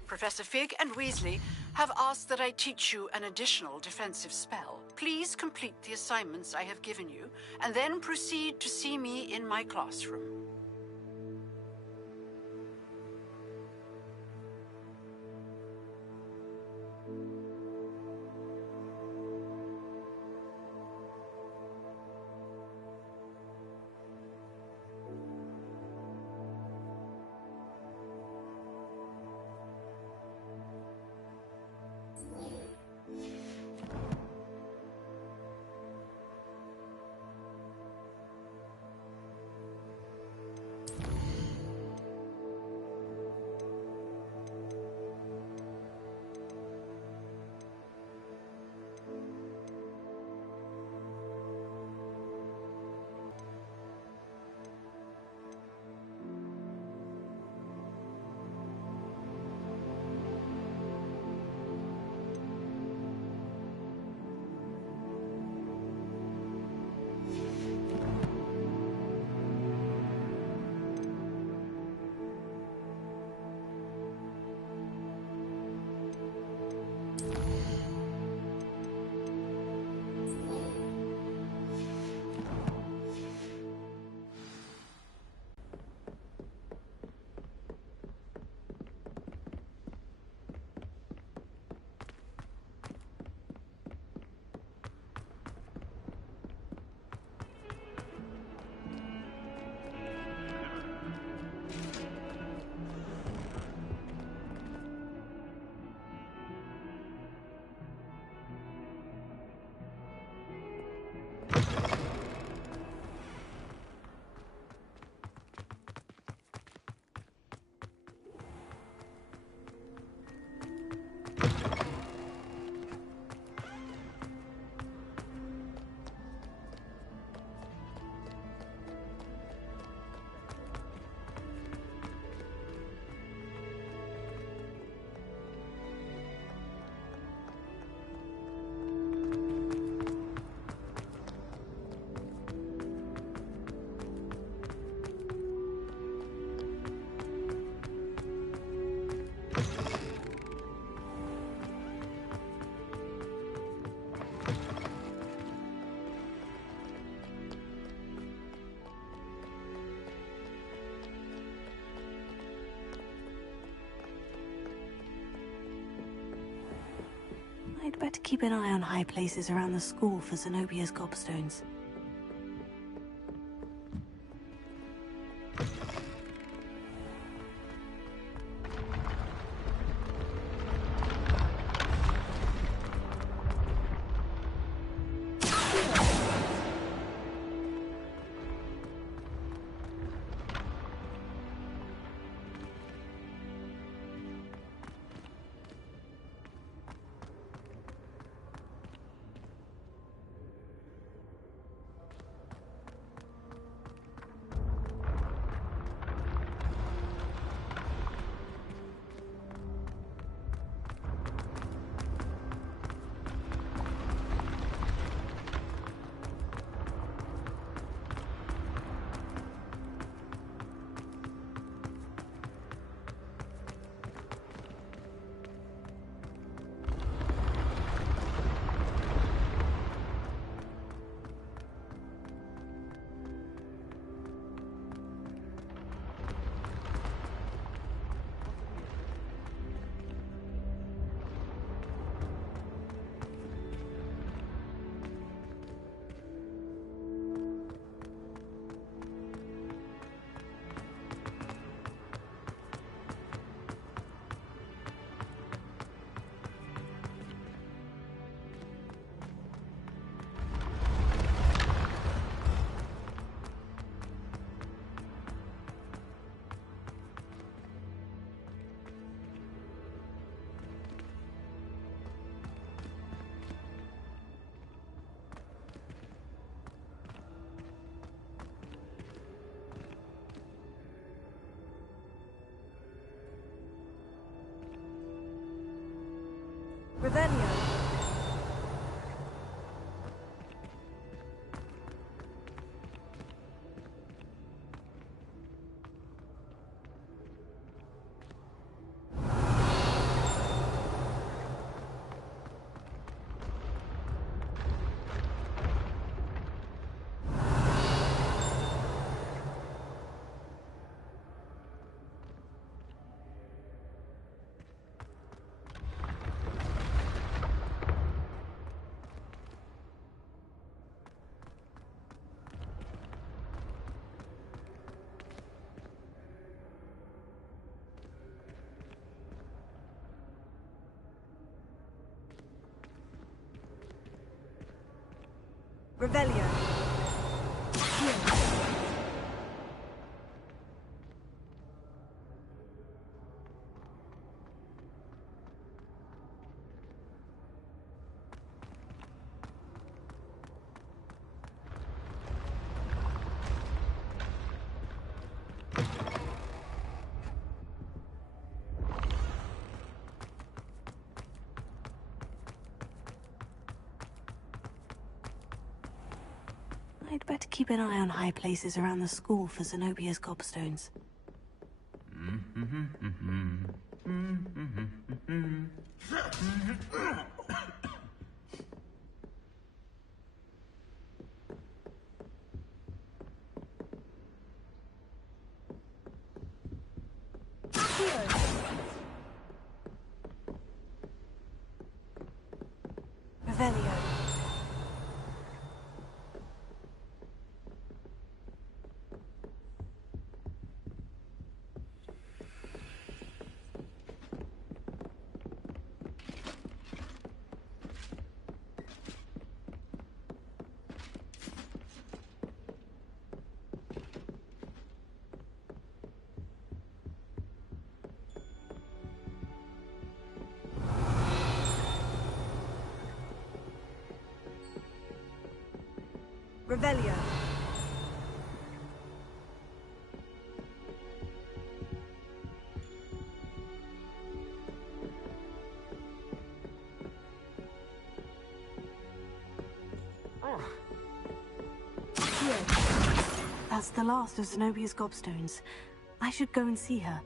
Professor Fig and Weasley have asked that I teach you an additional defensive spell. Please complete the assignments I have given you, and then proceed to see me in my classroom. I'd better keep an eye on high places around the school for Zenobia's gobstones. Revelio. Revelio. I'd better keep an eye on high places around the school for Zenobia's gobstones. Revelio. Revelio. That's the last of Zenobia's gobstones. I should go and see her.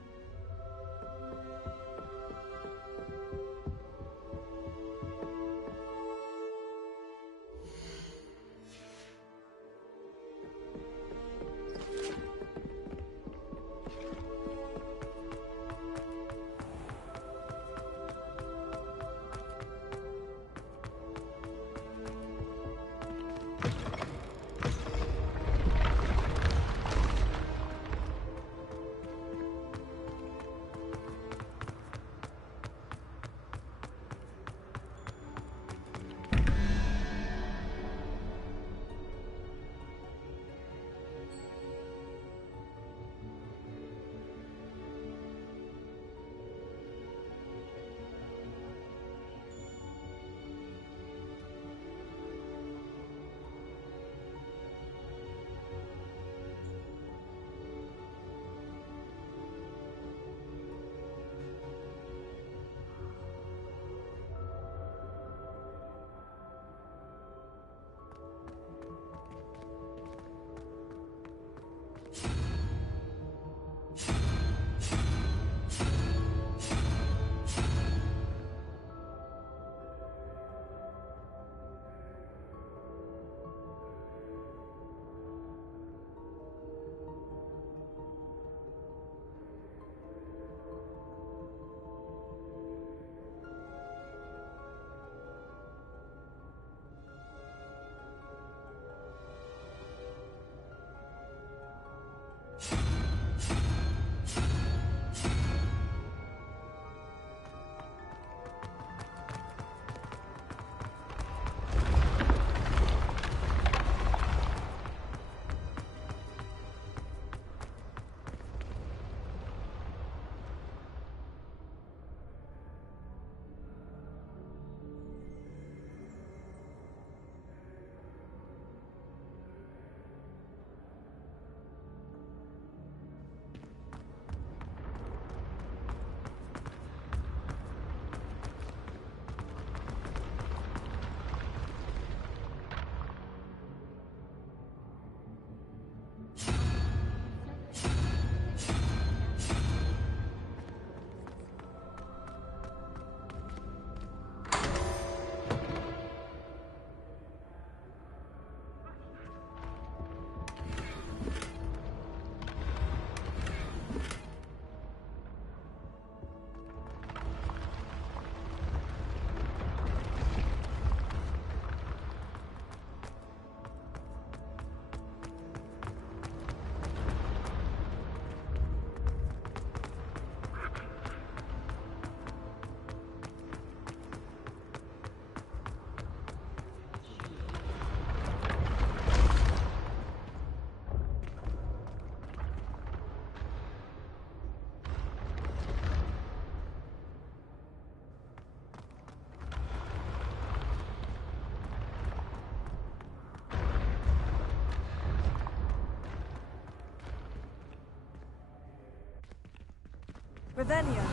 Revelio.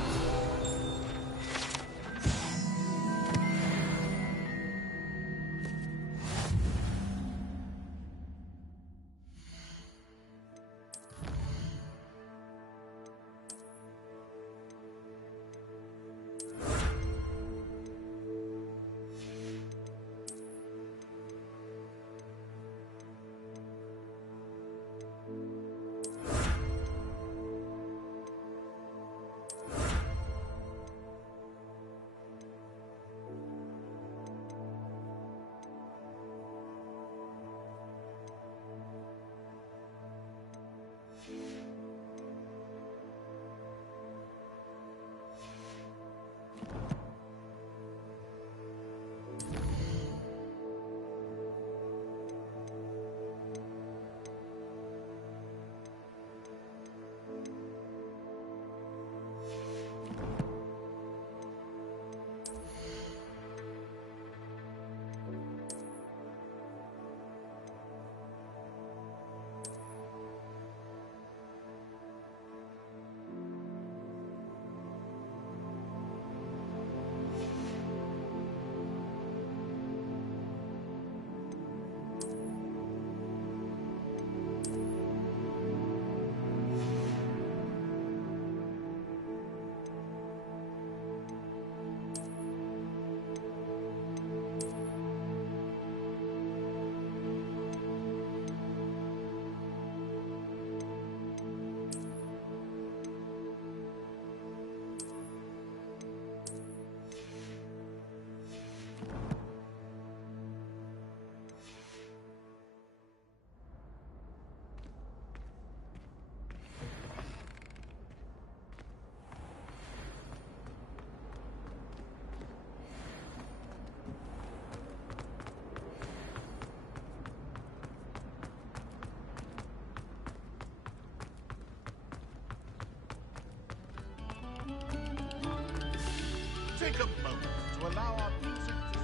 Take a moment to allow our music to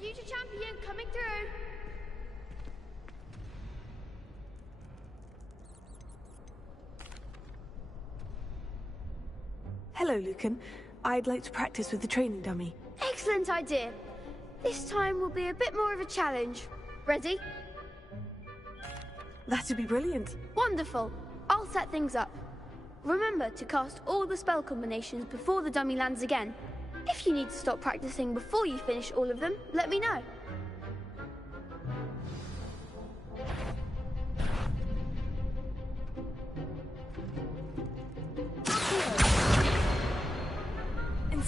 Future champion coming through. Hello, Lucan. I'd like to practice with the training dummy. Excellent idea. This time will be a bit more of a challenge. Ready? That'd be brilliant. Wonderful. I'll set things up. Remember to cast all the spell combinations before the dummy lands again. If you need to stop practicing before you finish all of them, let me know.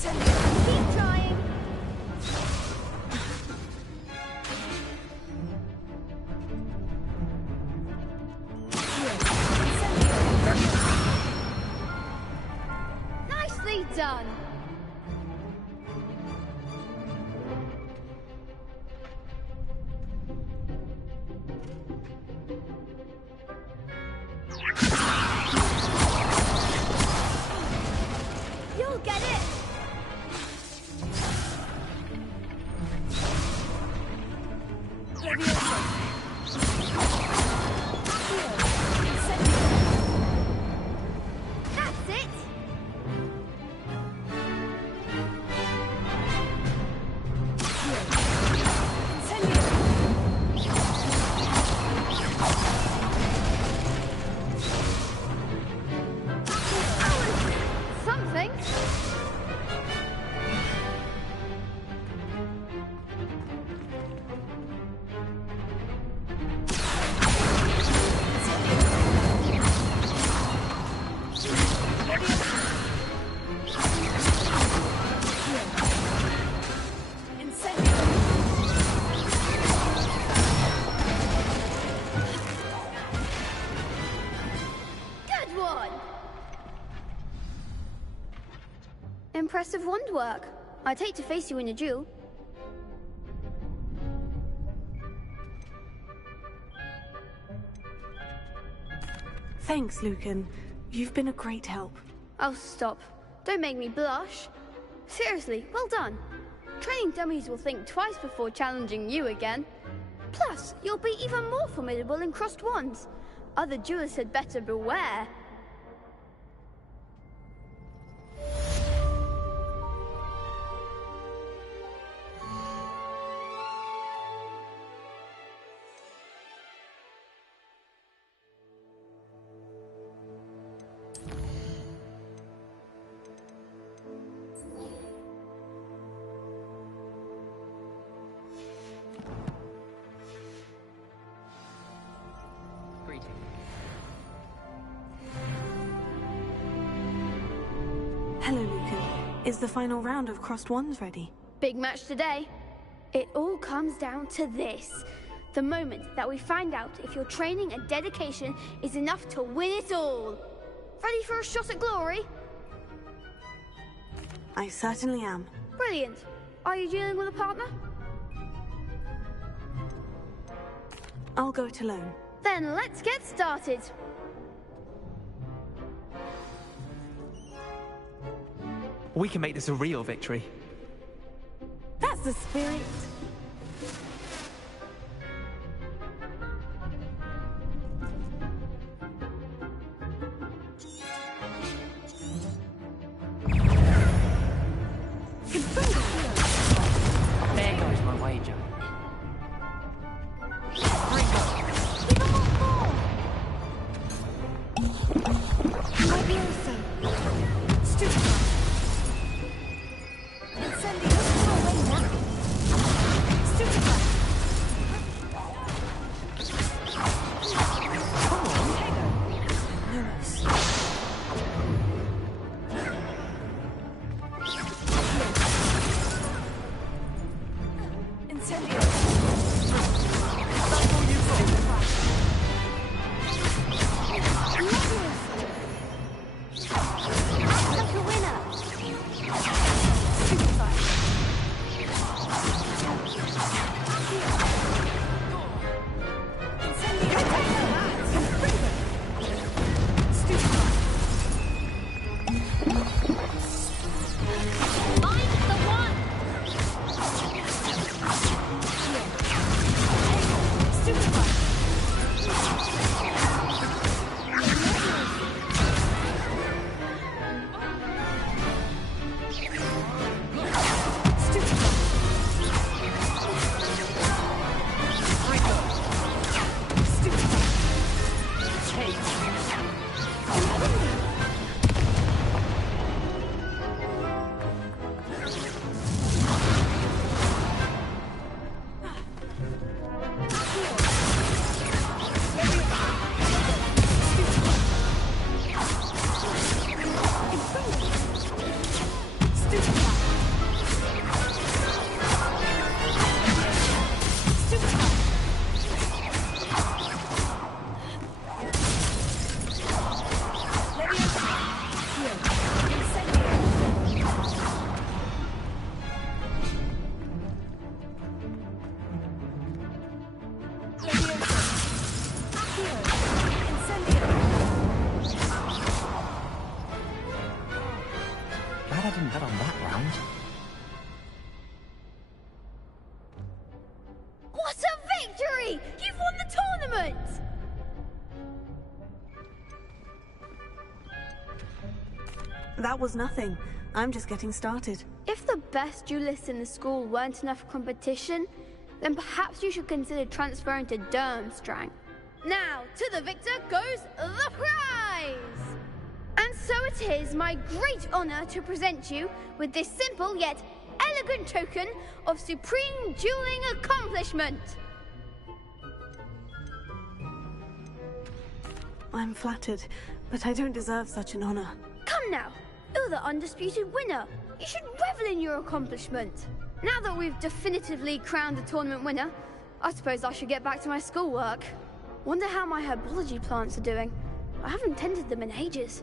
Keep trying. Nicely done. Impressive wand work. I'd hate to face you in a duel. Thanks, Lucan. You've been a great help. Oh, stop. Don't make me blush. Seriously, well done. Training dummies will think twice before challenging you again. Plus, you'll be even more formidable in crossed wands. Other duelists had better beware. Hello, Lucan. Is the final round of crossed wands ready? Big match today. It all comes down to this. The moment that we find out if your training and dedication is enough to win it all. Ready for a shot at glory? I certainly am. Brilliant. Are you dealing with a partner? I'll go it alone. Then let's get started. We can make this a real victory. That's the spirit. There goes my wager. Glad I didn't bet on that round. What a victory! You've won the tournament! That was nothing. I'm just getting started. If the best duelists in the school weren't enough for competition, then perhaps you should consider transferring to Durmstrang. Now, to the victor goes the prize! And so it is my great honor to present you with this simple yet elegant token of supreme dueling accomplishment. I'm flattered, but I don't deserve such an honor. Come now, you're the undisputed winner. You should revel in your accomplishment. Now that we've definitively crowned the tournament winner, I suppose I should get back to my schoolwork. Wonder how my herbology plants are doing. I haven't tended them in ages.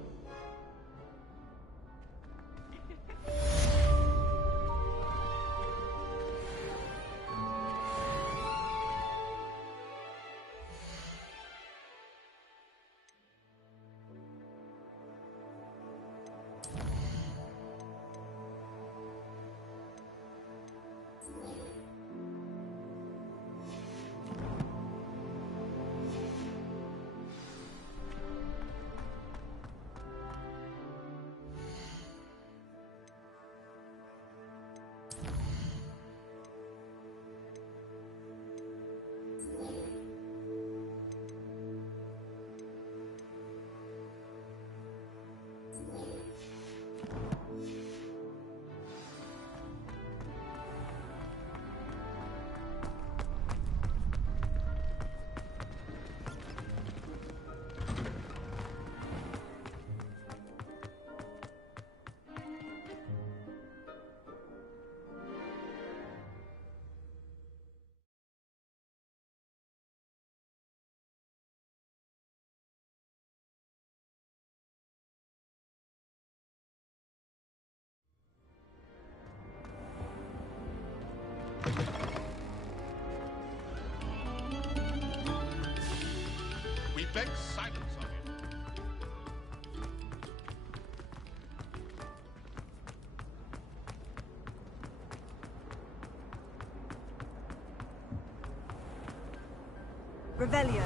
Revelio.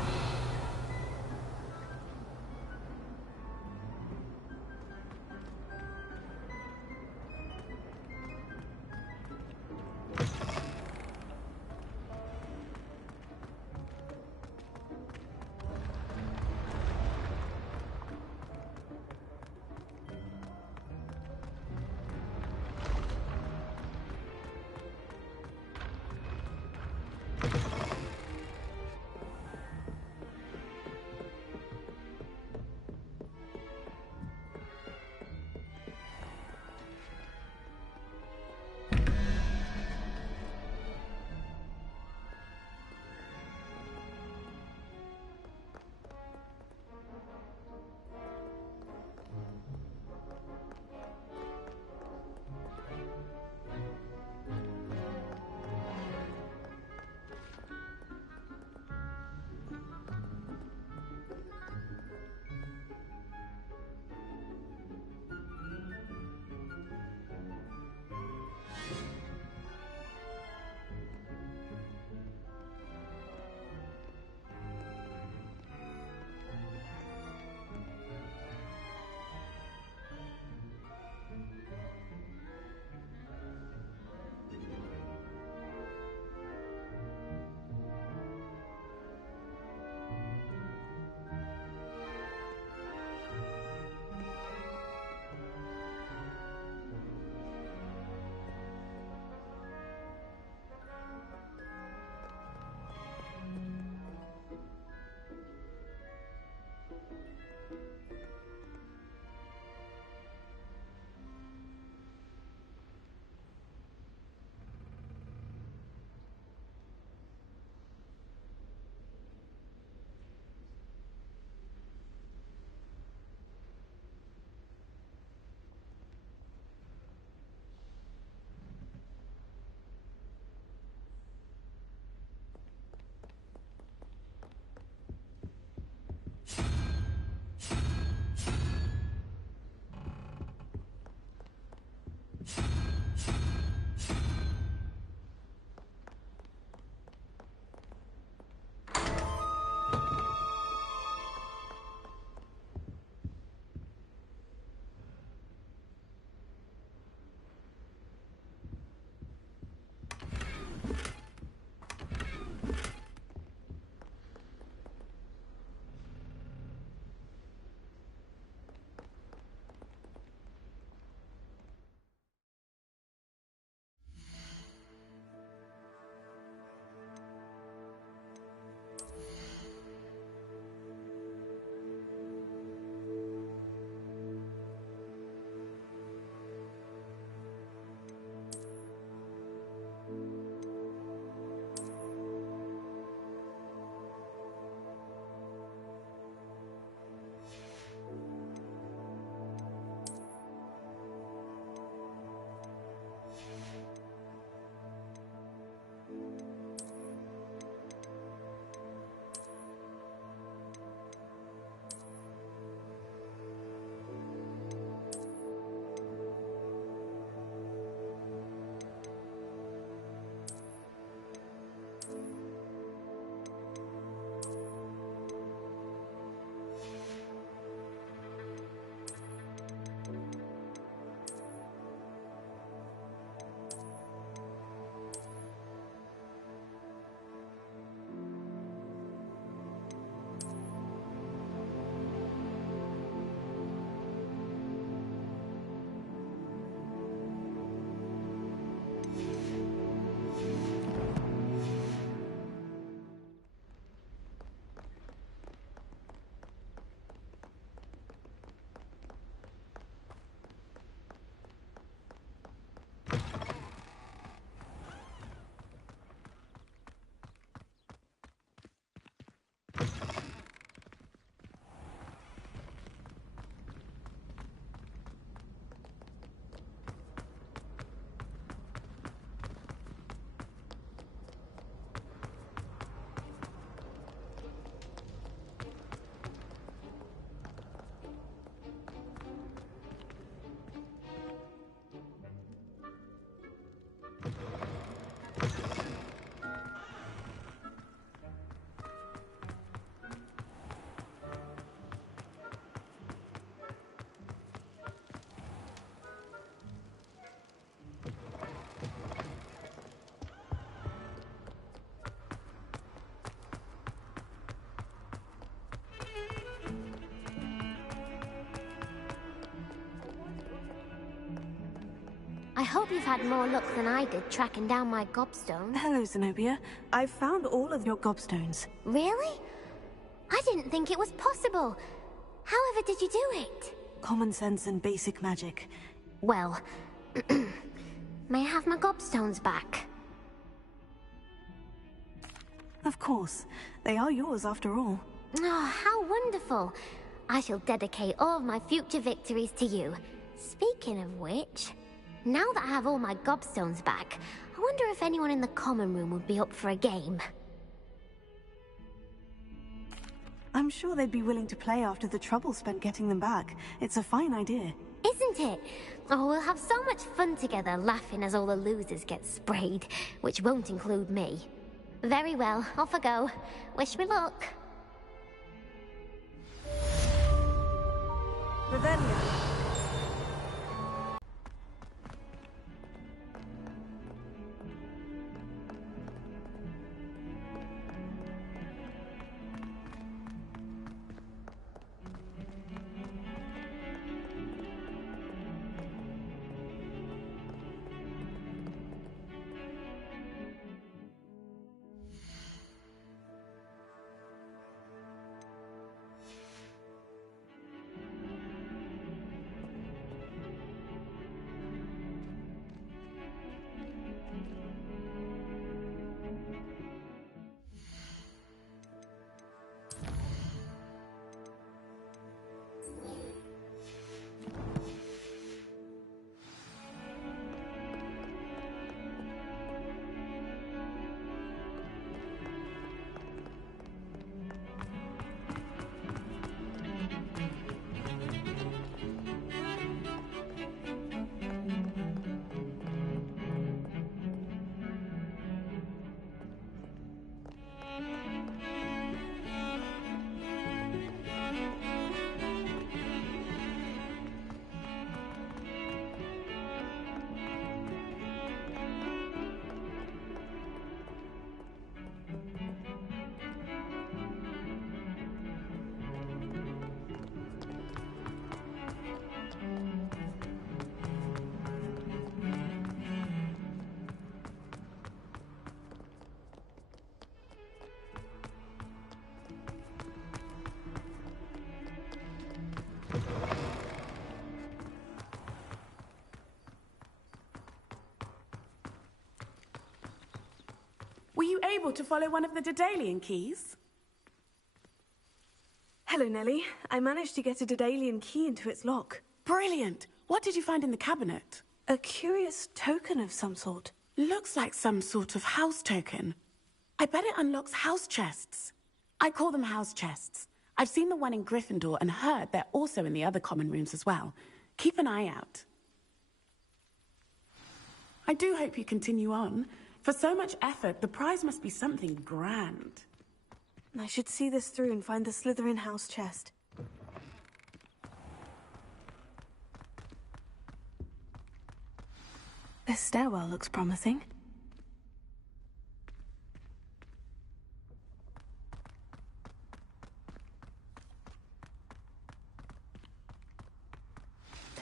I hope you've had more luck than I did tracking down my gobstones. Hello, Zenobia. I've found all of your gobstones. Really? I didn't think it was possible. However did you do it? Common sense and basic magic. Well, may I have my gobstones back? Of course. They are yours after all. Oh, how wonderful. I shall dedicate all of my future victories to you. Speaking of which, now that I have all my gobstones back, I wonder if anyone in the common room would be up for a game. I'm sure they'd be willing to play after the trouble spent getting them back. It's a fine idea. Isn't it? Oh, we'll have so much fun together laughing as all the losers get sprayed, which won't include me. Very well, off I go. Wish me luck. Revelio. Were you able to follow one of the Daedalian keys? Hello, Nellie. I managed to get a Daedalian key into its lock. Brilliant! What did you find in the cabinet? A curious token of some sort. Looks like some sort of house token. I bet it unlocks house chests. I call them house chests. I've seen the one in Gryffindor and heard they're also in the other common rooms as well. Keep an eye out. I do hope you continue on. For so much effort, the prize must be something grand. I should see this through and find the Slytherin house chest. This stairwell looks promising.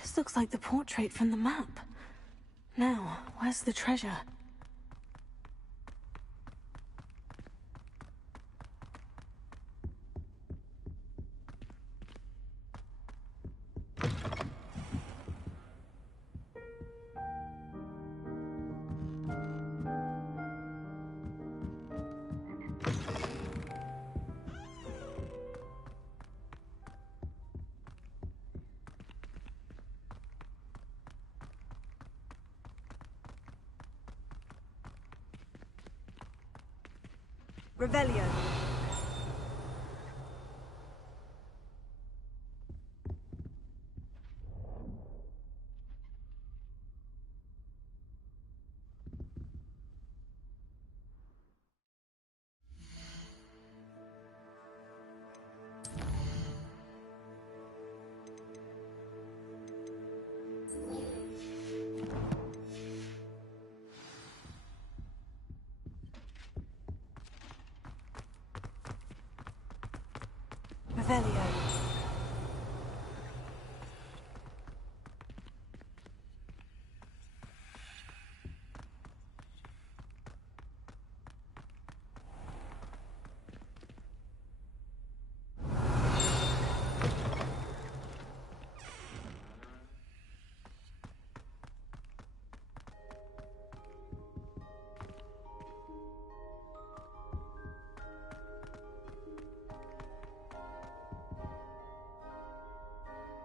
This looks like the portrait from the map. Now, where's the treasure? Revelio.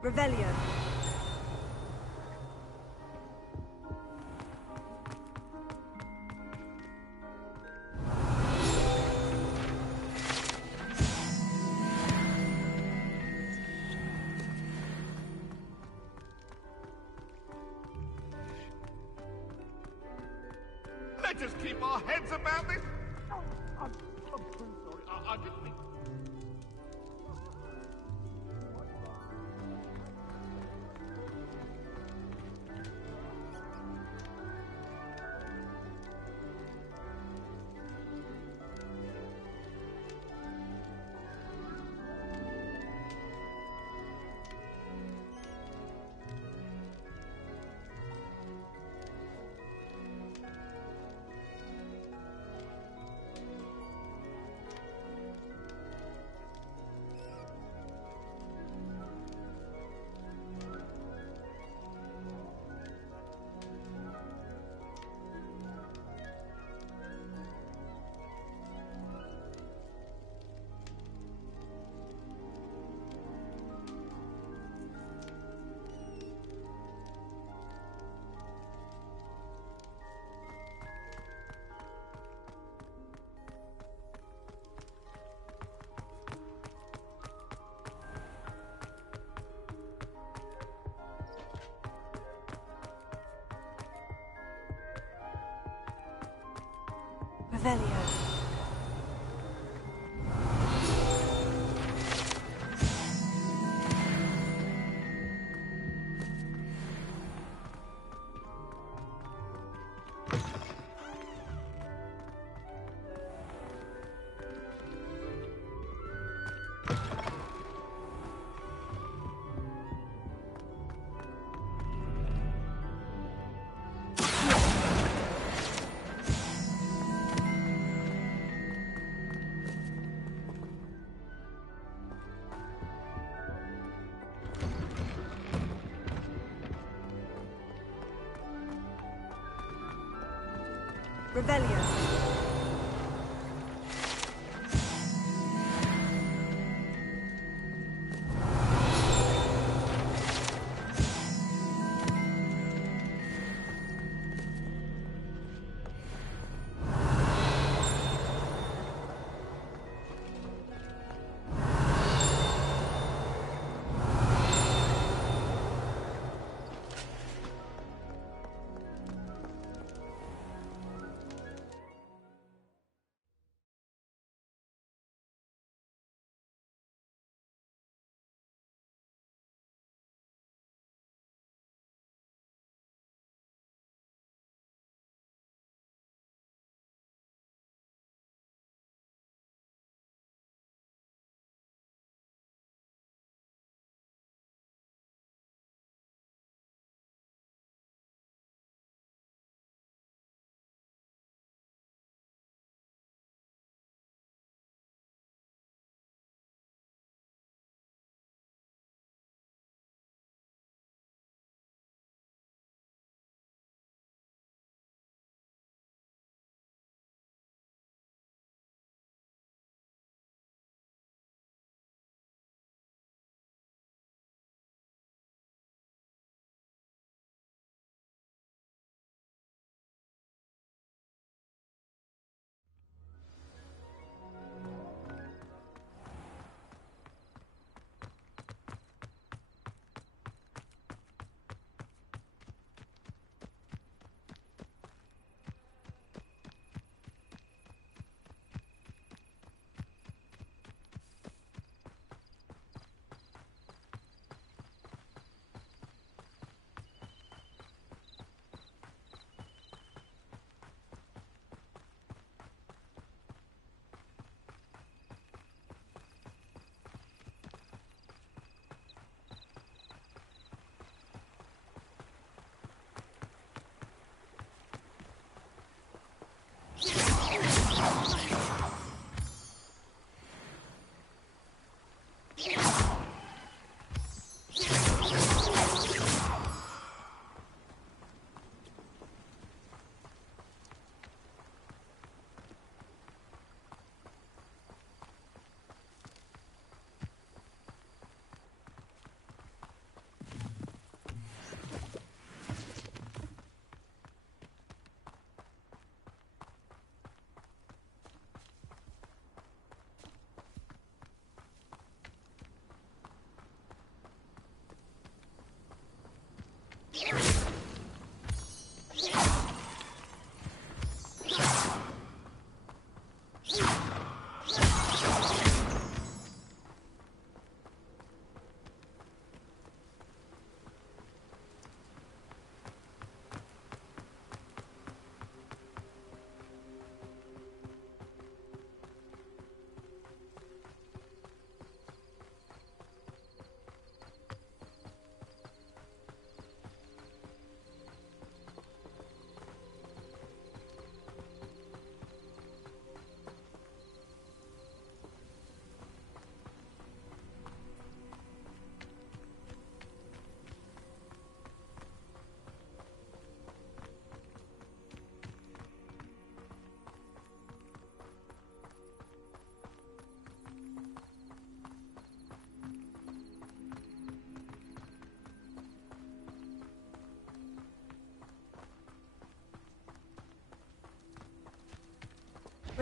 Revelio. Let us keep our heads about this. Oh, I'm so sorry. I didn't think. Revelio. Revelio.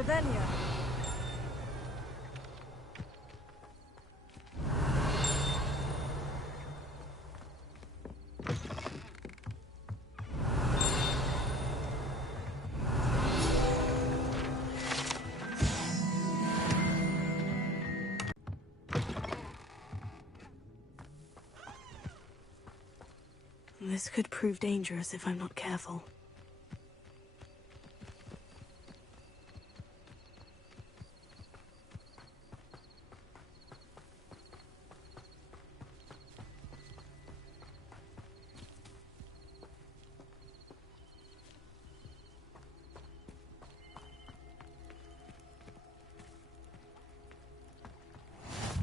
Revelio. This could prove dangerous if I'm not careful.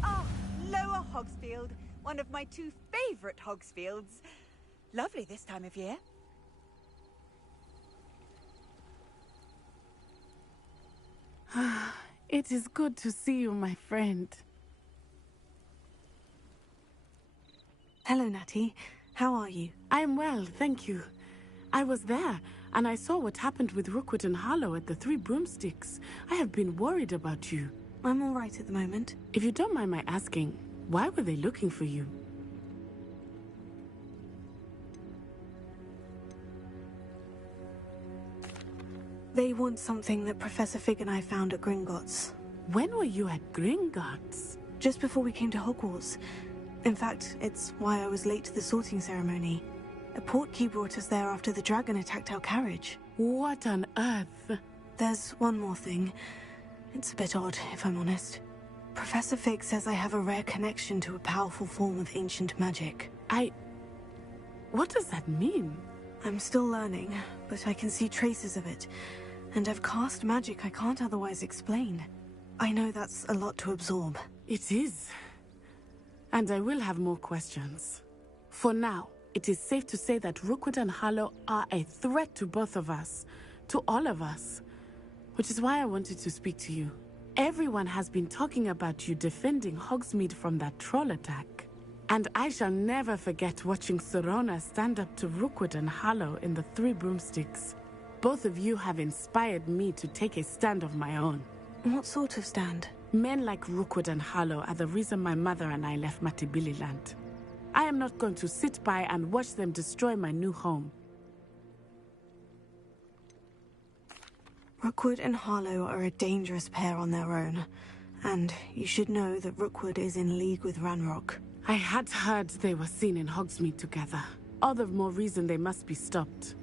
Ah, Lower Hogsfield, one of my 2 favorite Hogsfields. Lovely this time of year. It is good to see you, my friend. Hello, Natty. How are you? I'm well, thank you. I was there, and I saw what happened with Rookwood and Harlow at the Three Broomsticks. I have been worried about you. I'm all right at the moment. If you don't mind my asking, why were they looking for you? They want something that Professor Fig and I found at Gringotts. When were you at Gringotts? Just before we came to Hogwarts. In fact, it's why I was late to the sorting ceremony. A portkey brought us there after the dragon attacked our carriage. What on earth? There's one more thing. It's a bit odd, if I'm honest. Professor Fig says I have a rare connection to a powerful form of ancient magic. What does that mean? I'm still learning, but I can see traces of it. And I've cast magic I can't otherwise explain. I know that's a lot to absorb. It is. And I will have more questions. For now, it is safe to say that Rookwood and Harlow are a threat to both of us. To all of us. Which is why I wanted to speak to you. Everyone has been talking about you defending Hogsmeade from that troll attack. And I shall never forget watching Serona stand up to Rookwood and Harlow in the Three Broomsticks. Both of you have inspired me to take a stand of my own. What sort of stand? Men like Rookwood and Harlow are the reason my mother and I left Matibililand. I am not going to sit by and watch them destroy my new home. Rookwood and Harlow are a dangerous pair on their own. And you should know that Rookwood is in league with Ranrock. I had heard they were seen in Hogsmeade together. All the more reason they must be stopped.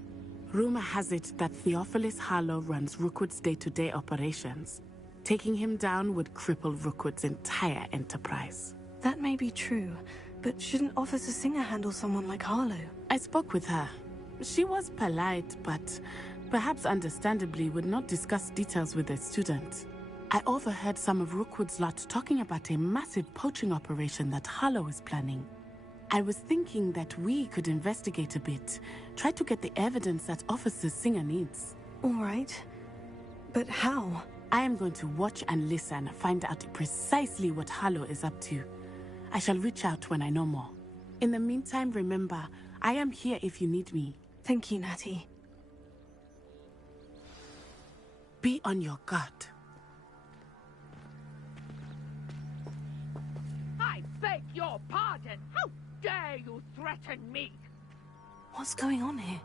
Rumor has it that Theophilus Harlow runs Rookwood's day-to-day operations. Taking him down would cripple Rookwood's entire enterprise. That may be true, but shouldn't Officer Singer handle someone like Harlow? I spoke with her. She was polite, but perhaps understandably would not discuss details with a student. I overheard some of Rookwood's lot talking about a massive poaching operation that Harlow is planning. I was thinking that we could investigate a bit, try to get the evidence that Officer Singer needs. All right. But how? I am going to watch and listen, find out precisely what Harlow is up to. I shall reach out when I know more. In the meantime, remember, I am here if you need me. Thank you, Natty. Be on your guard. I beg your pardon. How dare you threaten me? What's going on here?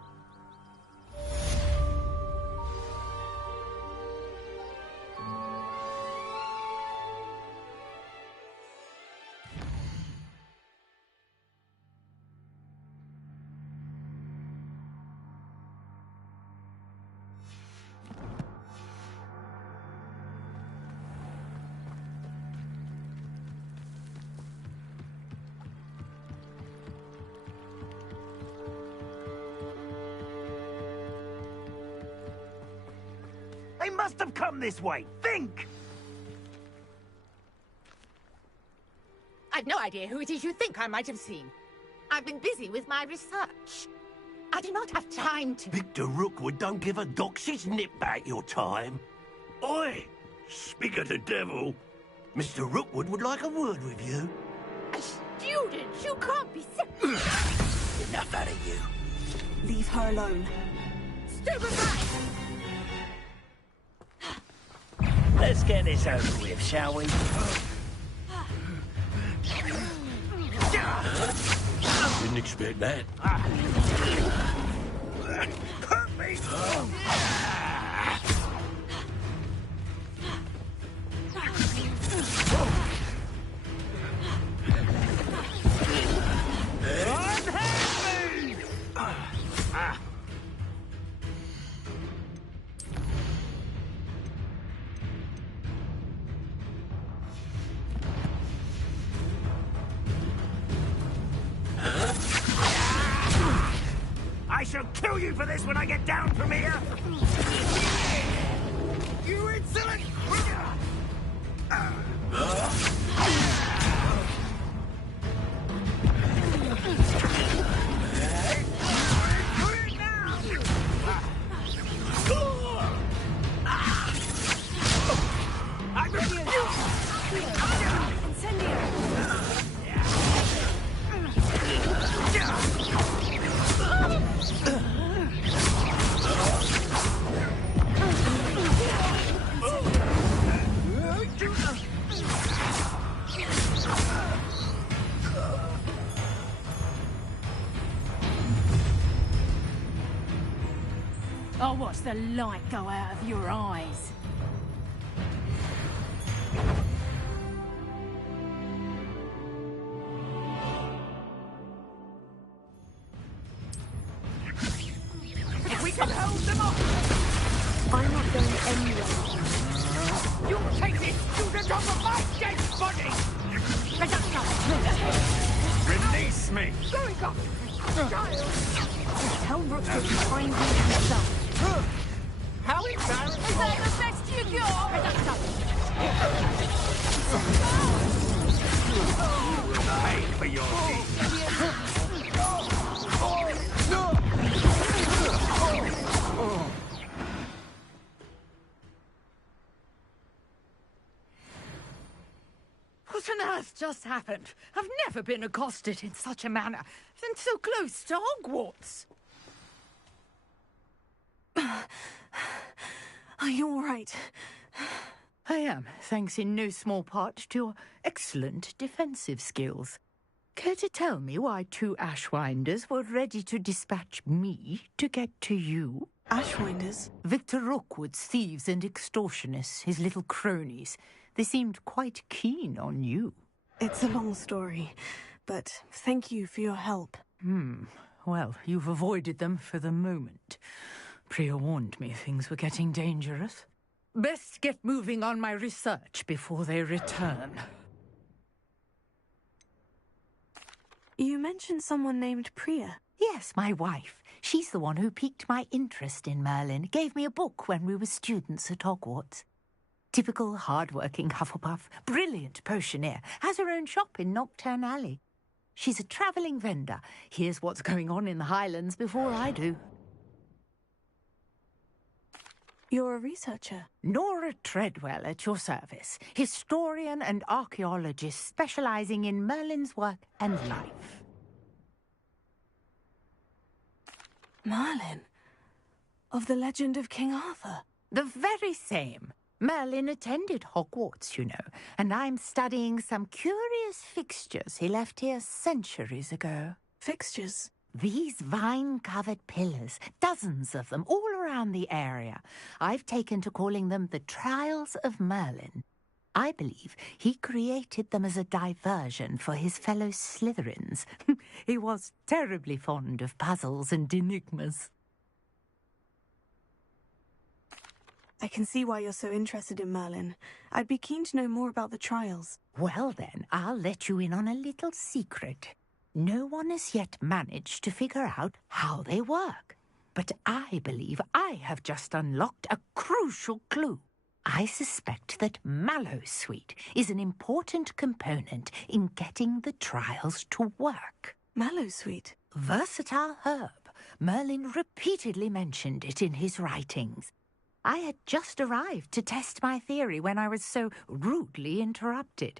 They must have come this way. Think! I've no idea who it is you think I might have seen. I've been busy with my research. I do not have time to... Victor Rookwood don't give a doxy's nip back your time. Oi! Speak of the devil. Mr. Rookwood would like a word with you. A student? You can't be sick. Enough out of you. Leave her alone. Stupefy! Let's get this over with, shall we? Didn't expect that. Hurt me! I shall kill you for this when I get down from here! You insolent! I I'll watch the light go out of your eyes. If we can hold them off! I'm not going anywhere. You'll take this student off of my dead body! Release me! Going up! Child! Tell Rook to find me himself. How embarrassing! Is that the best you got? Pay for your deeds! What on earth just happened? I've never been accosted in such a manner, and so close to Hogwarts. Are you all right? I am, thanks in no small part to your excellent defensive skills. Care to tell me why 2 Ashwinders were ready to dispatch me to get to you? Ashwinders? Victor Rookwood's thieves and extortionists, his little cronies. They seemed quite keen on you. It's a long story, but thank you for your help. Well, you've avoided them for the moment. Priya warned me things were getting dangerous. Best get moving on my research before they return. You mentioned someone named Priya. Yes, my wife. She's the one who piqued my interest in Merlin, gave me a book when we were students at Hogwarts. Typical hard-working Hufflepuff, brilliant potioneer, has her own shop in Nocturne Alley. She's a travelling vendor. Hears what's going on in the Highlands before I do. You're a researcher? Nora Treadwell at your service. Historian and archaeologist specialising in Merlin's work and life. Merlin? Of the legend of King Arthur? The very same. Merlin attended Hogwarts, you know, and I'm studying some curious fixtures he left here centuries ago. Fixtures? These vine-covered pillars, dozens of them, all around the area. I've taken to calling them the Trials of Merlin. I believe he created them as a diversion for his fellow Slytherins. He was terribly fond of puzzles and enigmas. I can see why you're so interested in Merlin. I'd be keen to know more about the trials. Well then, I'll let you in on a little secret. No one has yet managed to figure out how they work. But I believe I have just unlocked a crucial clue. I suspect that Mallowsweet is an important component in getting the trials to work. Mallowsweet? Versatile herb. Merlin repeatedly mentioned it in his writings. I had just arrived to test my theory when I was so rudely interrupted.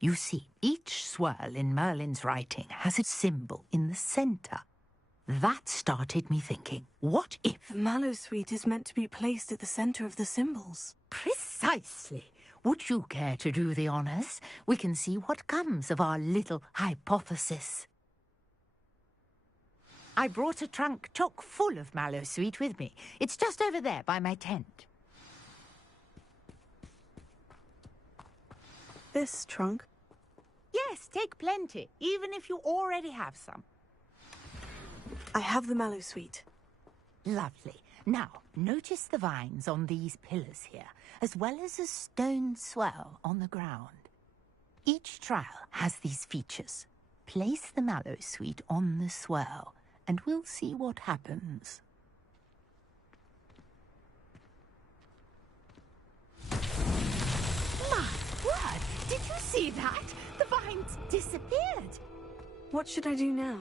You see, each swirl in Merlin's writing has a symbol in the centre. That started me thinking, what if... The Mallowsweet is meant to be placed at the center of the symbols. Precisely. Would you care to do the honors? We can see what comes of our little hypothesis. I brought a trunk chock full of Mallowsweet with me. It's just over there by my tent. This trunk? Yes, take plenty, even if you already have some. I have the Mallowsweet. Lovely. Now, notice the vines on these pillars here, as well as a stone swell on the ground. Each trial has these features. Place the Mallowsweet on the swell, and we'll see what happens. My word! Did you see that? The vines disappeared. What should I do now?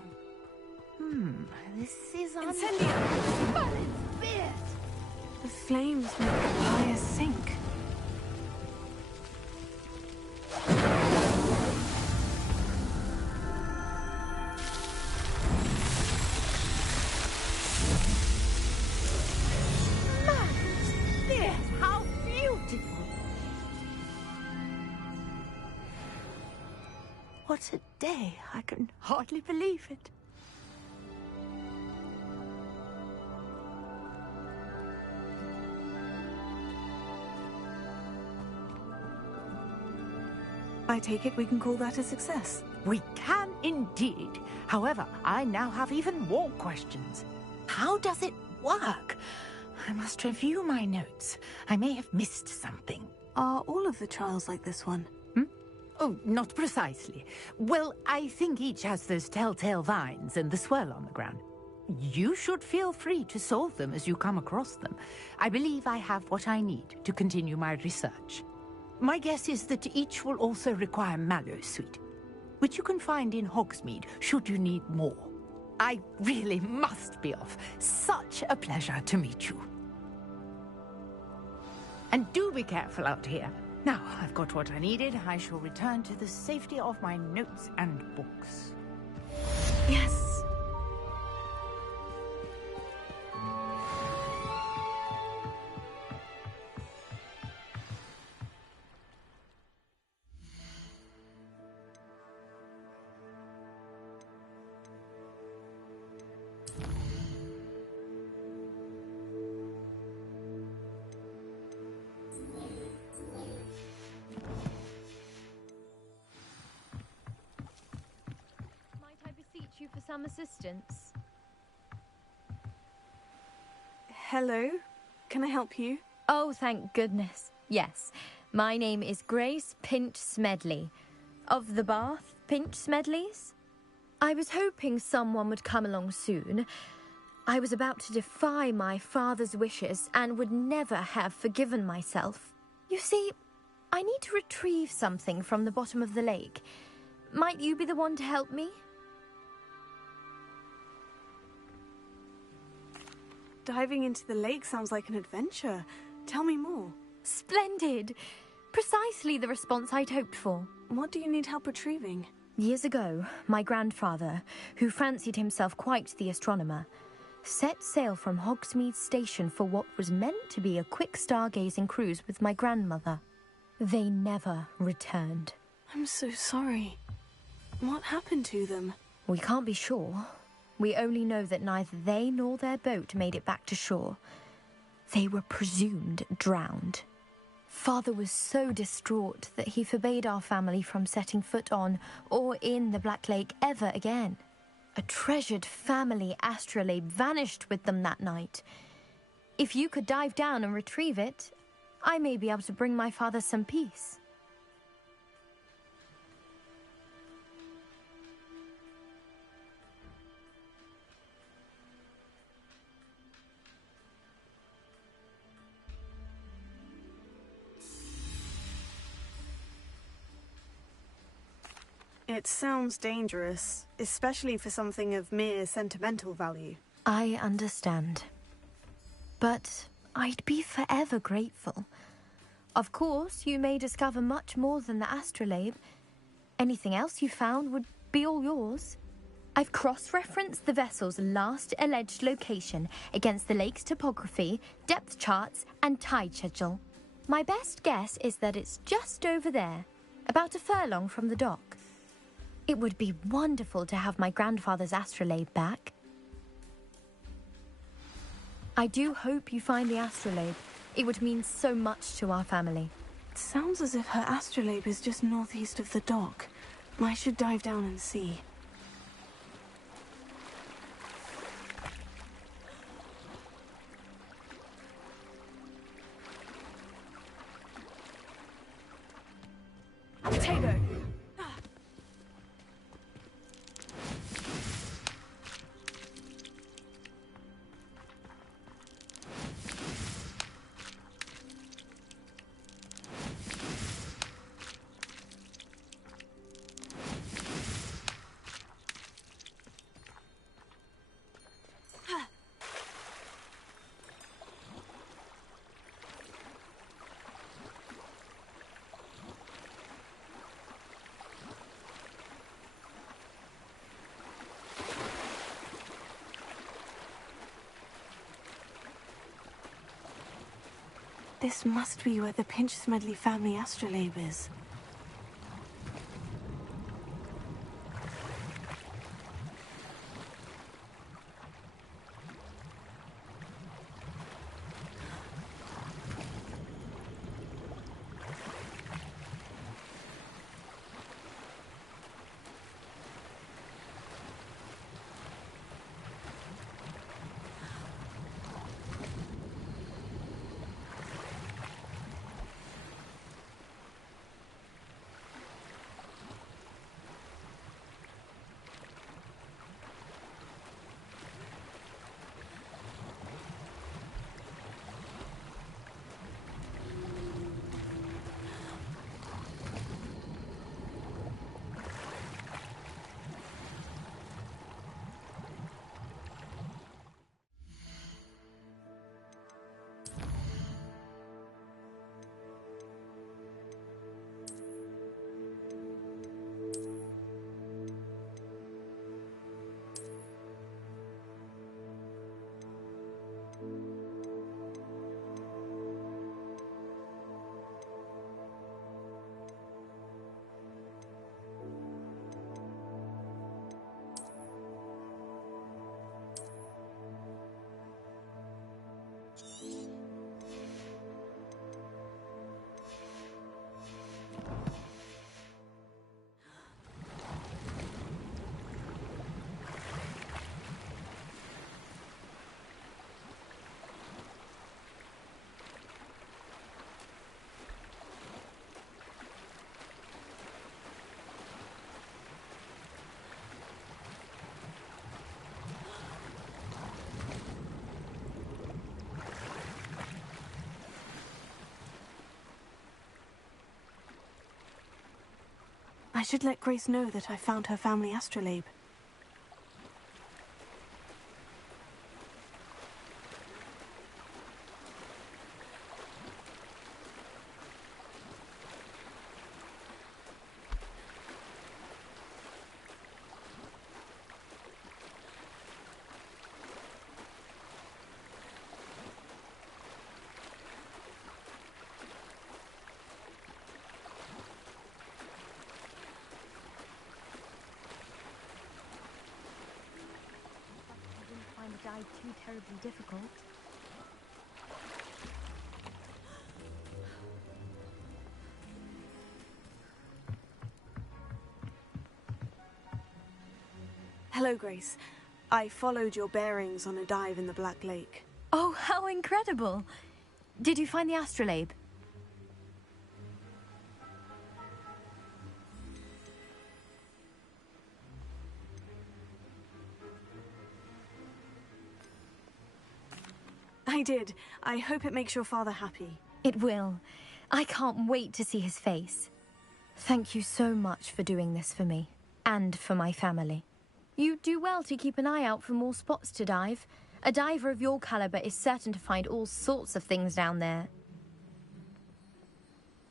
This is Incendio! But it's fierce! The flames make the pyre sink. Fierce! How beautiful! What a day! I can hardly believe it. I take it we can call that a success. We can indeed. However, I now have even more questions. How does it work? I must review my notes. I may have missed something. Are all of the trials like this one? Oh, not precisely. Well, I think each has those telltale vines and the swirl on the ground. You should feel free to solve them as you come across them. I believe I have what I need to continue my research. My guess is that each will also require Mallowsweet, which you can find in Hogsmeade should you need more. I really must be off. Such a pleasure to meet you. And do be careful out here. Now, I've got what I needed. I shall return to the safety of my notes and books. Yes. You for some assistance. Hello? Can I help you? Oh, thank goodness. Yes. My name is Grace Pinch Smedley. Of the Bath Pinch Smedleys. I was hoping someone would come along soon. I was about to defy my father's wishes and would never have forgiven myself. You see, I need to retrieve something from the bottom of the lake. Might you be the one to help me? Diving into the lake sounds like an adventure. Tell me more. Splendid! Precisely the response I'd hoped for. What do you need help retrieving? Years ago, my grandfather, who fancied himself quite the astronomer, set sail from Hogsmeade Station for what was meant to be a quick stargazing cruise with my grandmother. They never returned. I'm so sorry. What happened to them? We can't be sure. We only know that neither they nor their boat made it back to shore. They were presumed drowned. Father was so distraught that he forbade our family from setting foot on or in the Black Lake ever again. A treasured family astrolabe vanished with them that night. If you could dive down and retrieve it, I may be able to bring my father some peace. It sounds dangerous, especially for something of mere sentimental value. I understand. But I'd be forever grateful. Of course, you may discover much more than the astrolabe. Anything else you found would be all yours. I've cross-referenced the vessel's last alleged location against the lake's topography, depth charts, and tide schedule. My best guess is that it's just over there, about a furlong from the dock. It would be wonderful to have my grandfather's astrolabe back. I do hope you find the astrolabe. It would mean so much to our family. It sounds as if her astrolabe is just northeast of the dock. I should dive down and see. Potato! This must be where the Pinch-Smedley family astrolabe is. I should let Grace know that I found her family astrolabe. Dive too terribly difficult. Hello, Grace. I followed your bearings on a dive in the Black Lake. Oh, how incredible! Did you find the astrolabe? I did. I hope it makes your father happy. It will. I can't wait to see his face. Thank you so much for doing this for me, and for my family. You do well to keep an eye out for more spots to dive. A diver of your caliber is certain to find all sorts of things down there.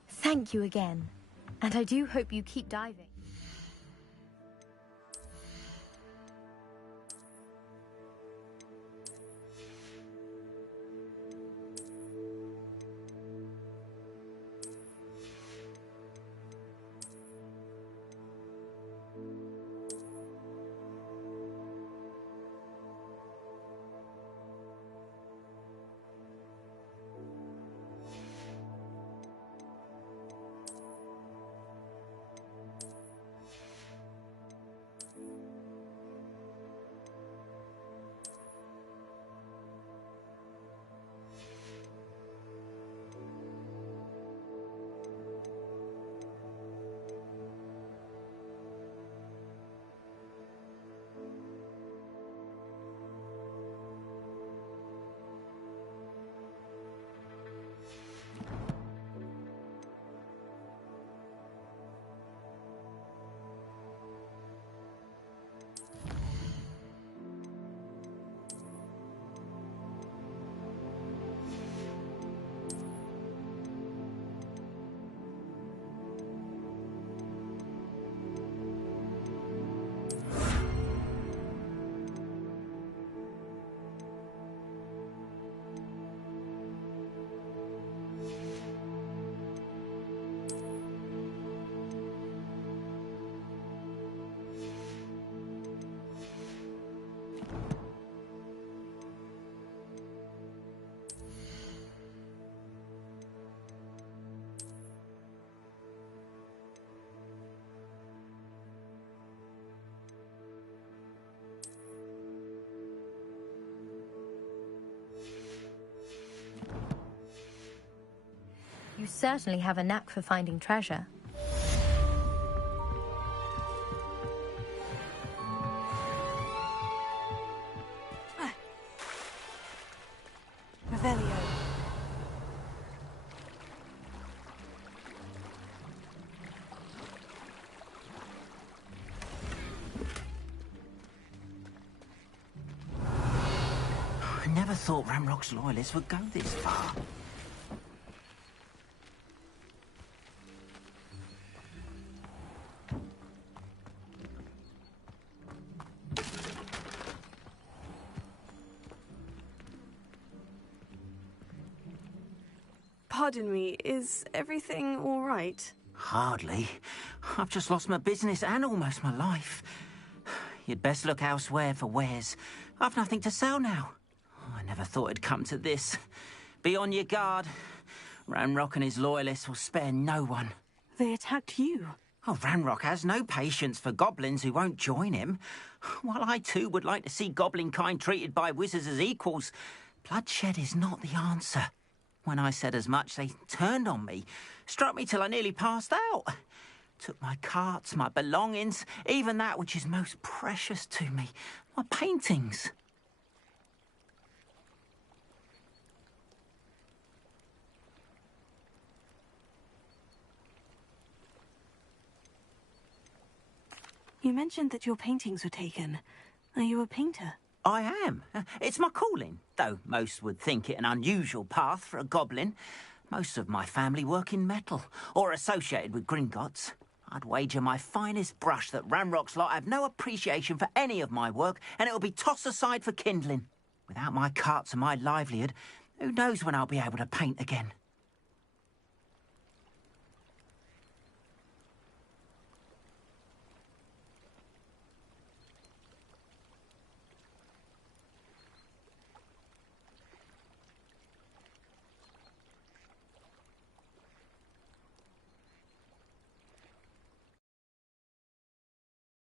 Thank you again, and I do hope you keep diving. You certainly have a knack for finding treasure. Revelio. I never thought Ranrock's loyalists would go this far. Pardon me, is everything all right? Hardly. I've just lost my business and almost my life. You'd best look elsewhere for wares. I've nothing to sell now. I never thought it'd come to this. Be on your guard. Ranrock and his loyalists will spare no one. They attacked you. Oh, Ranrock has no patience for goblins who won't join him. While I too would like to see goblin kind treated by wizards as equals, bloodshed is not the answer. When I said as much, they turned on me, struck me till I nearly passed out. Took my carts, my belongings, even that which is most precious to me, my paintings. You mentioned that your paintings were taken. Are you a painter? I am. It's my calling, though most would think it an unusual path for a goblin. Most of my family work in metal, or associated with Gringotts. I'd wager my finest brush that Ranrock's lot have no appreciation for any of my work, and it'll be tossed aside for kindling. Without my carts and my livelihood, who knows when I'll be able to paint again?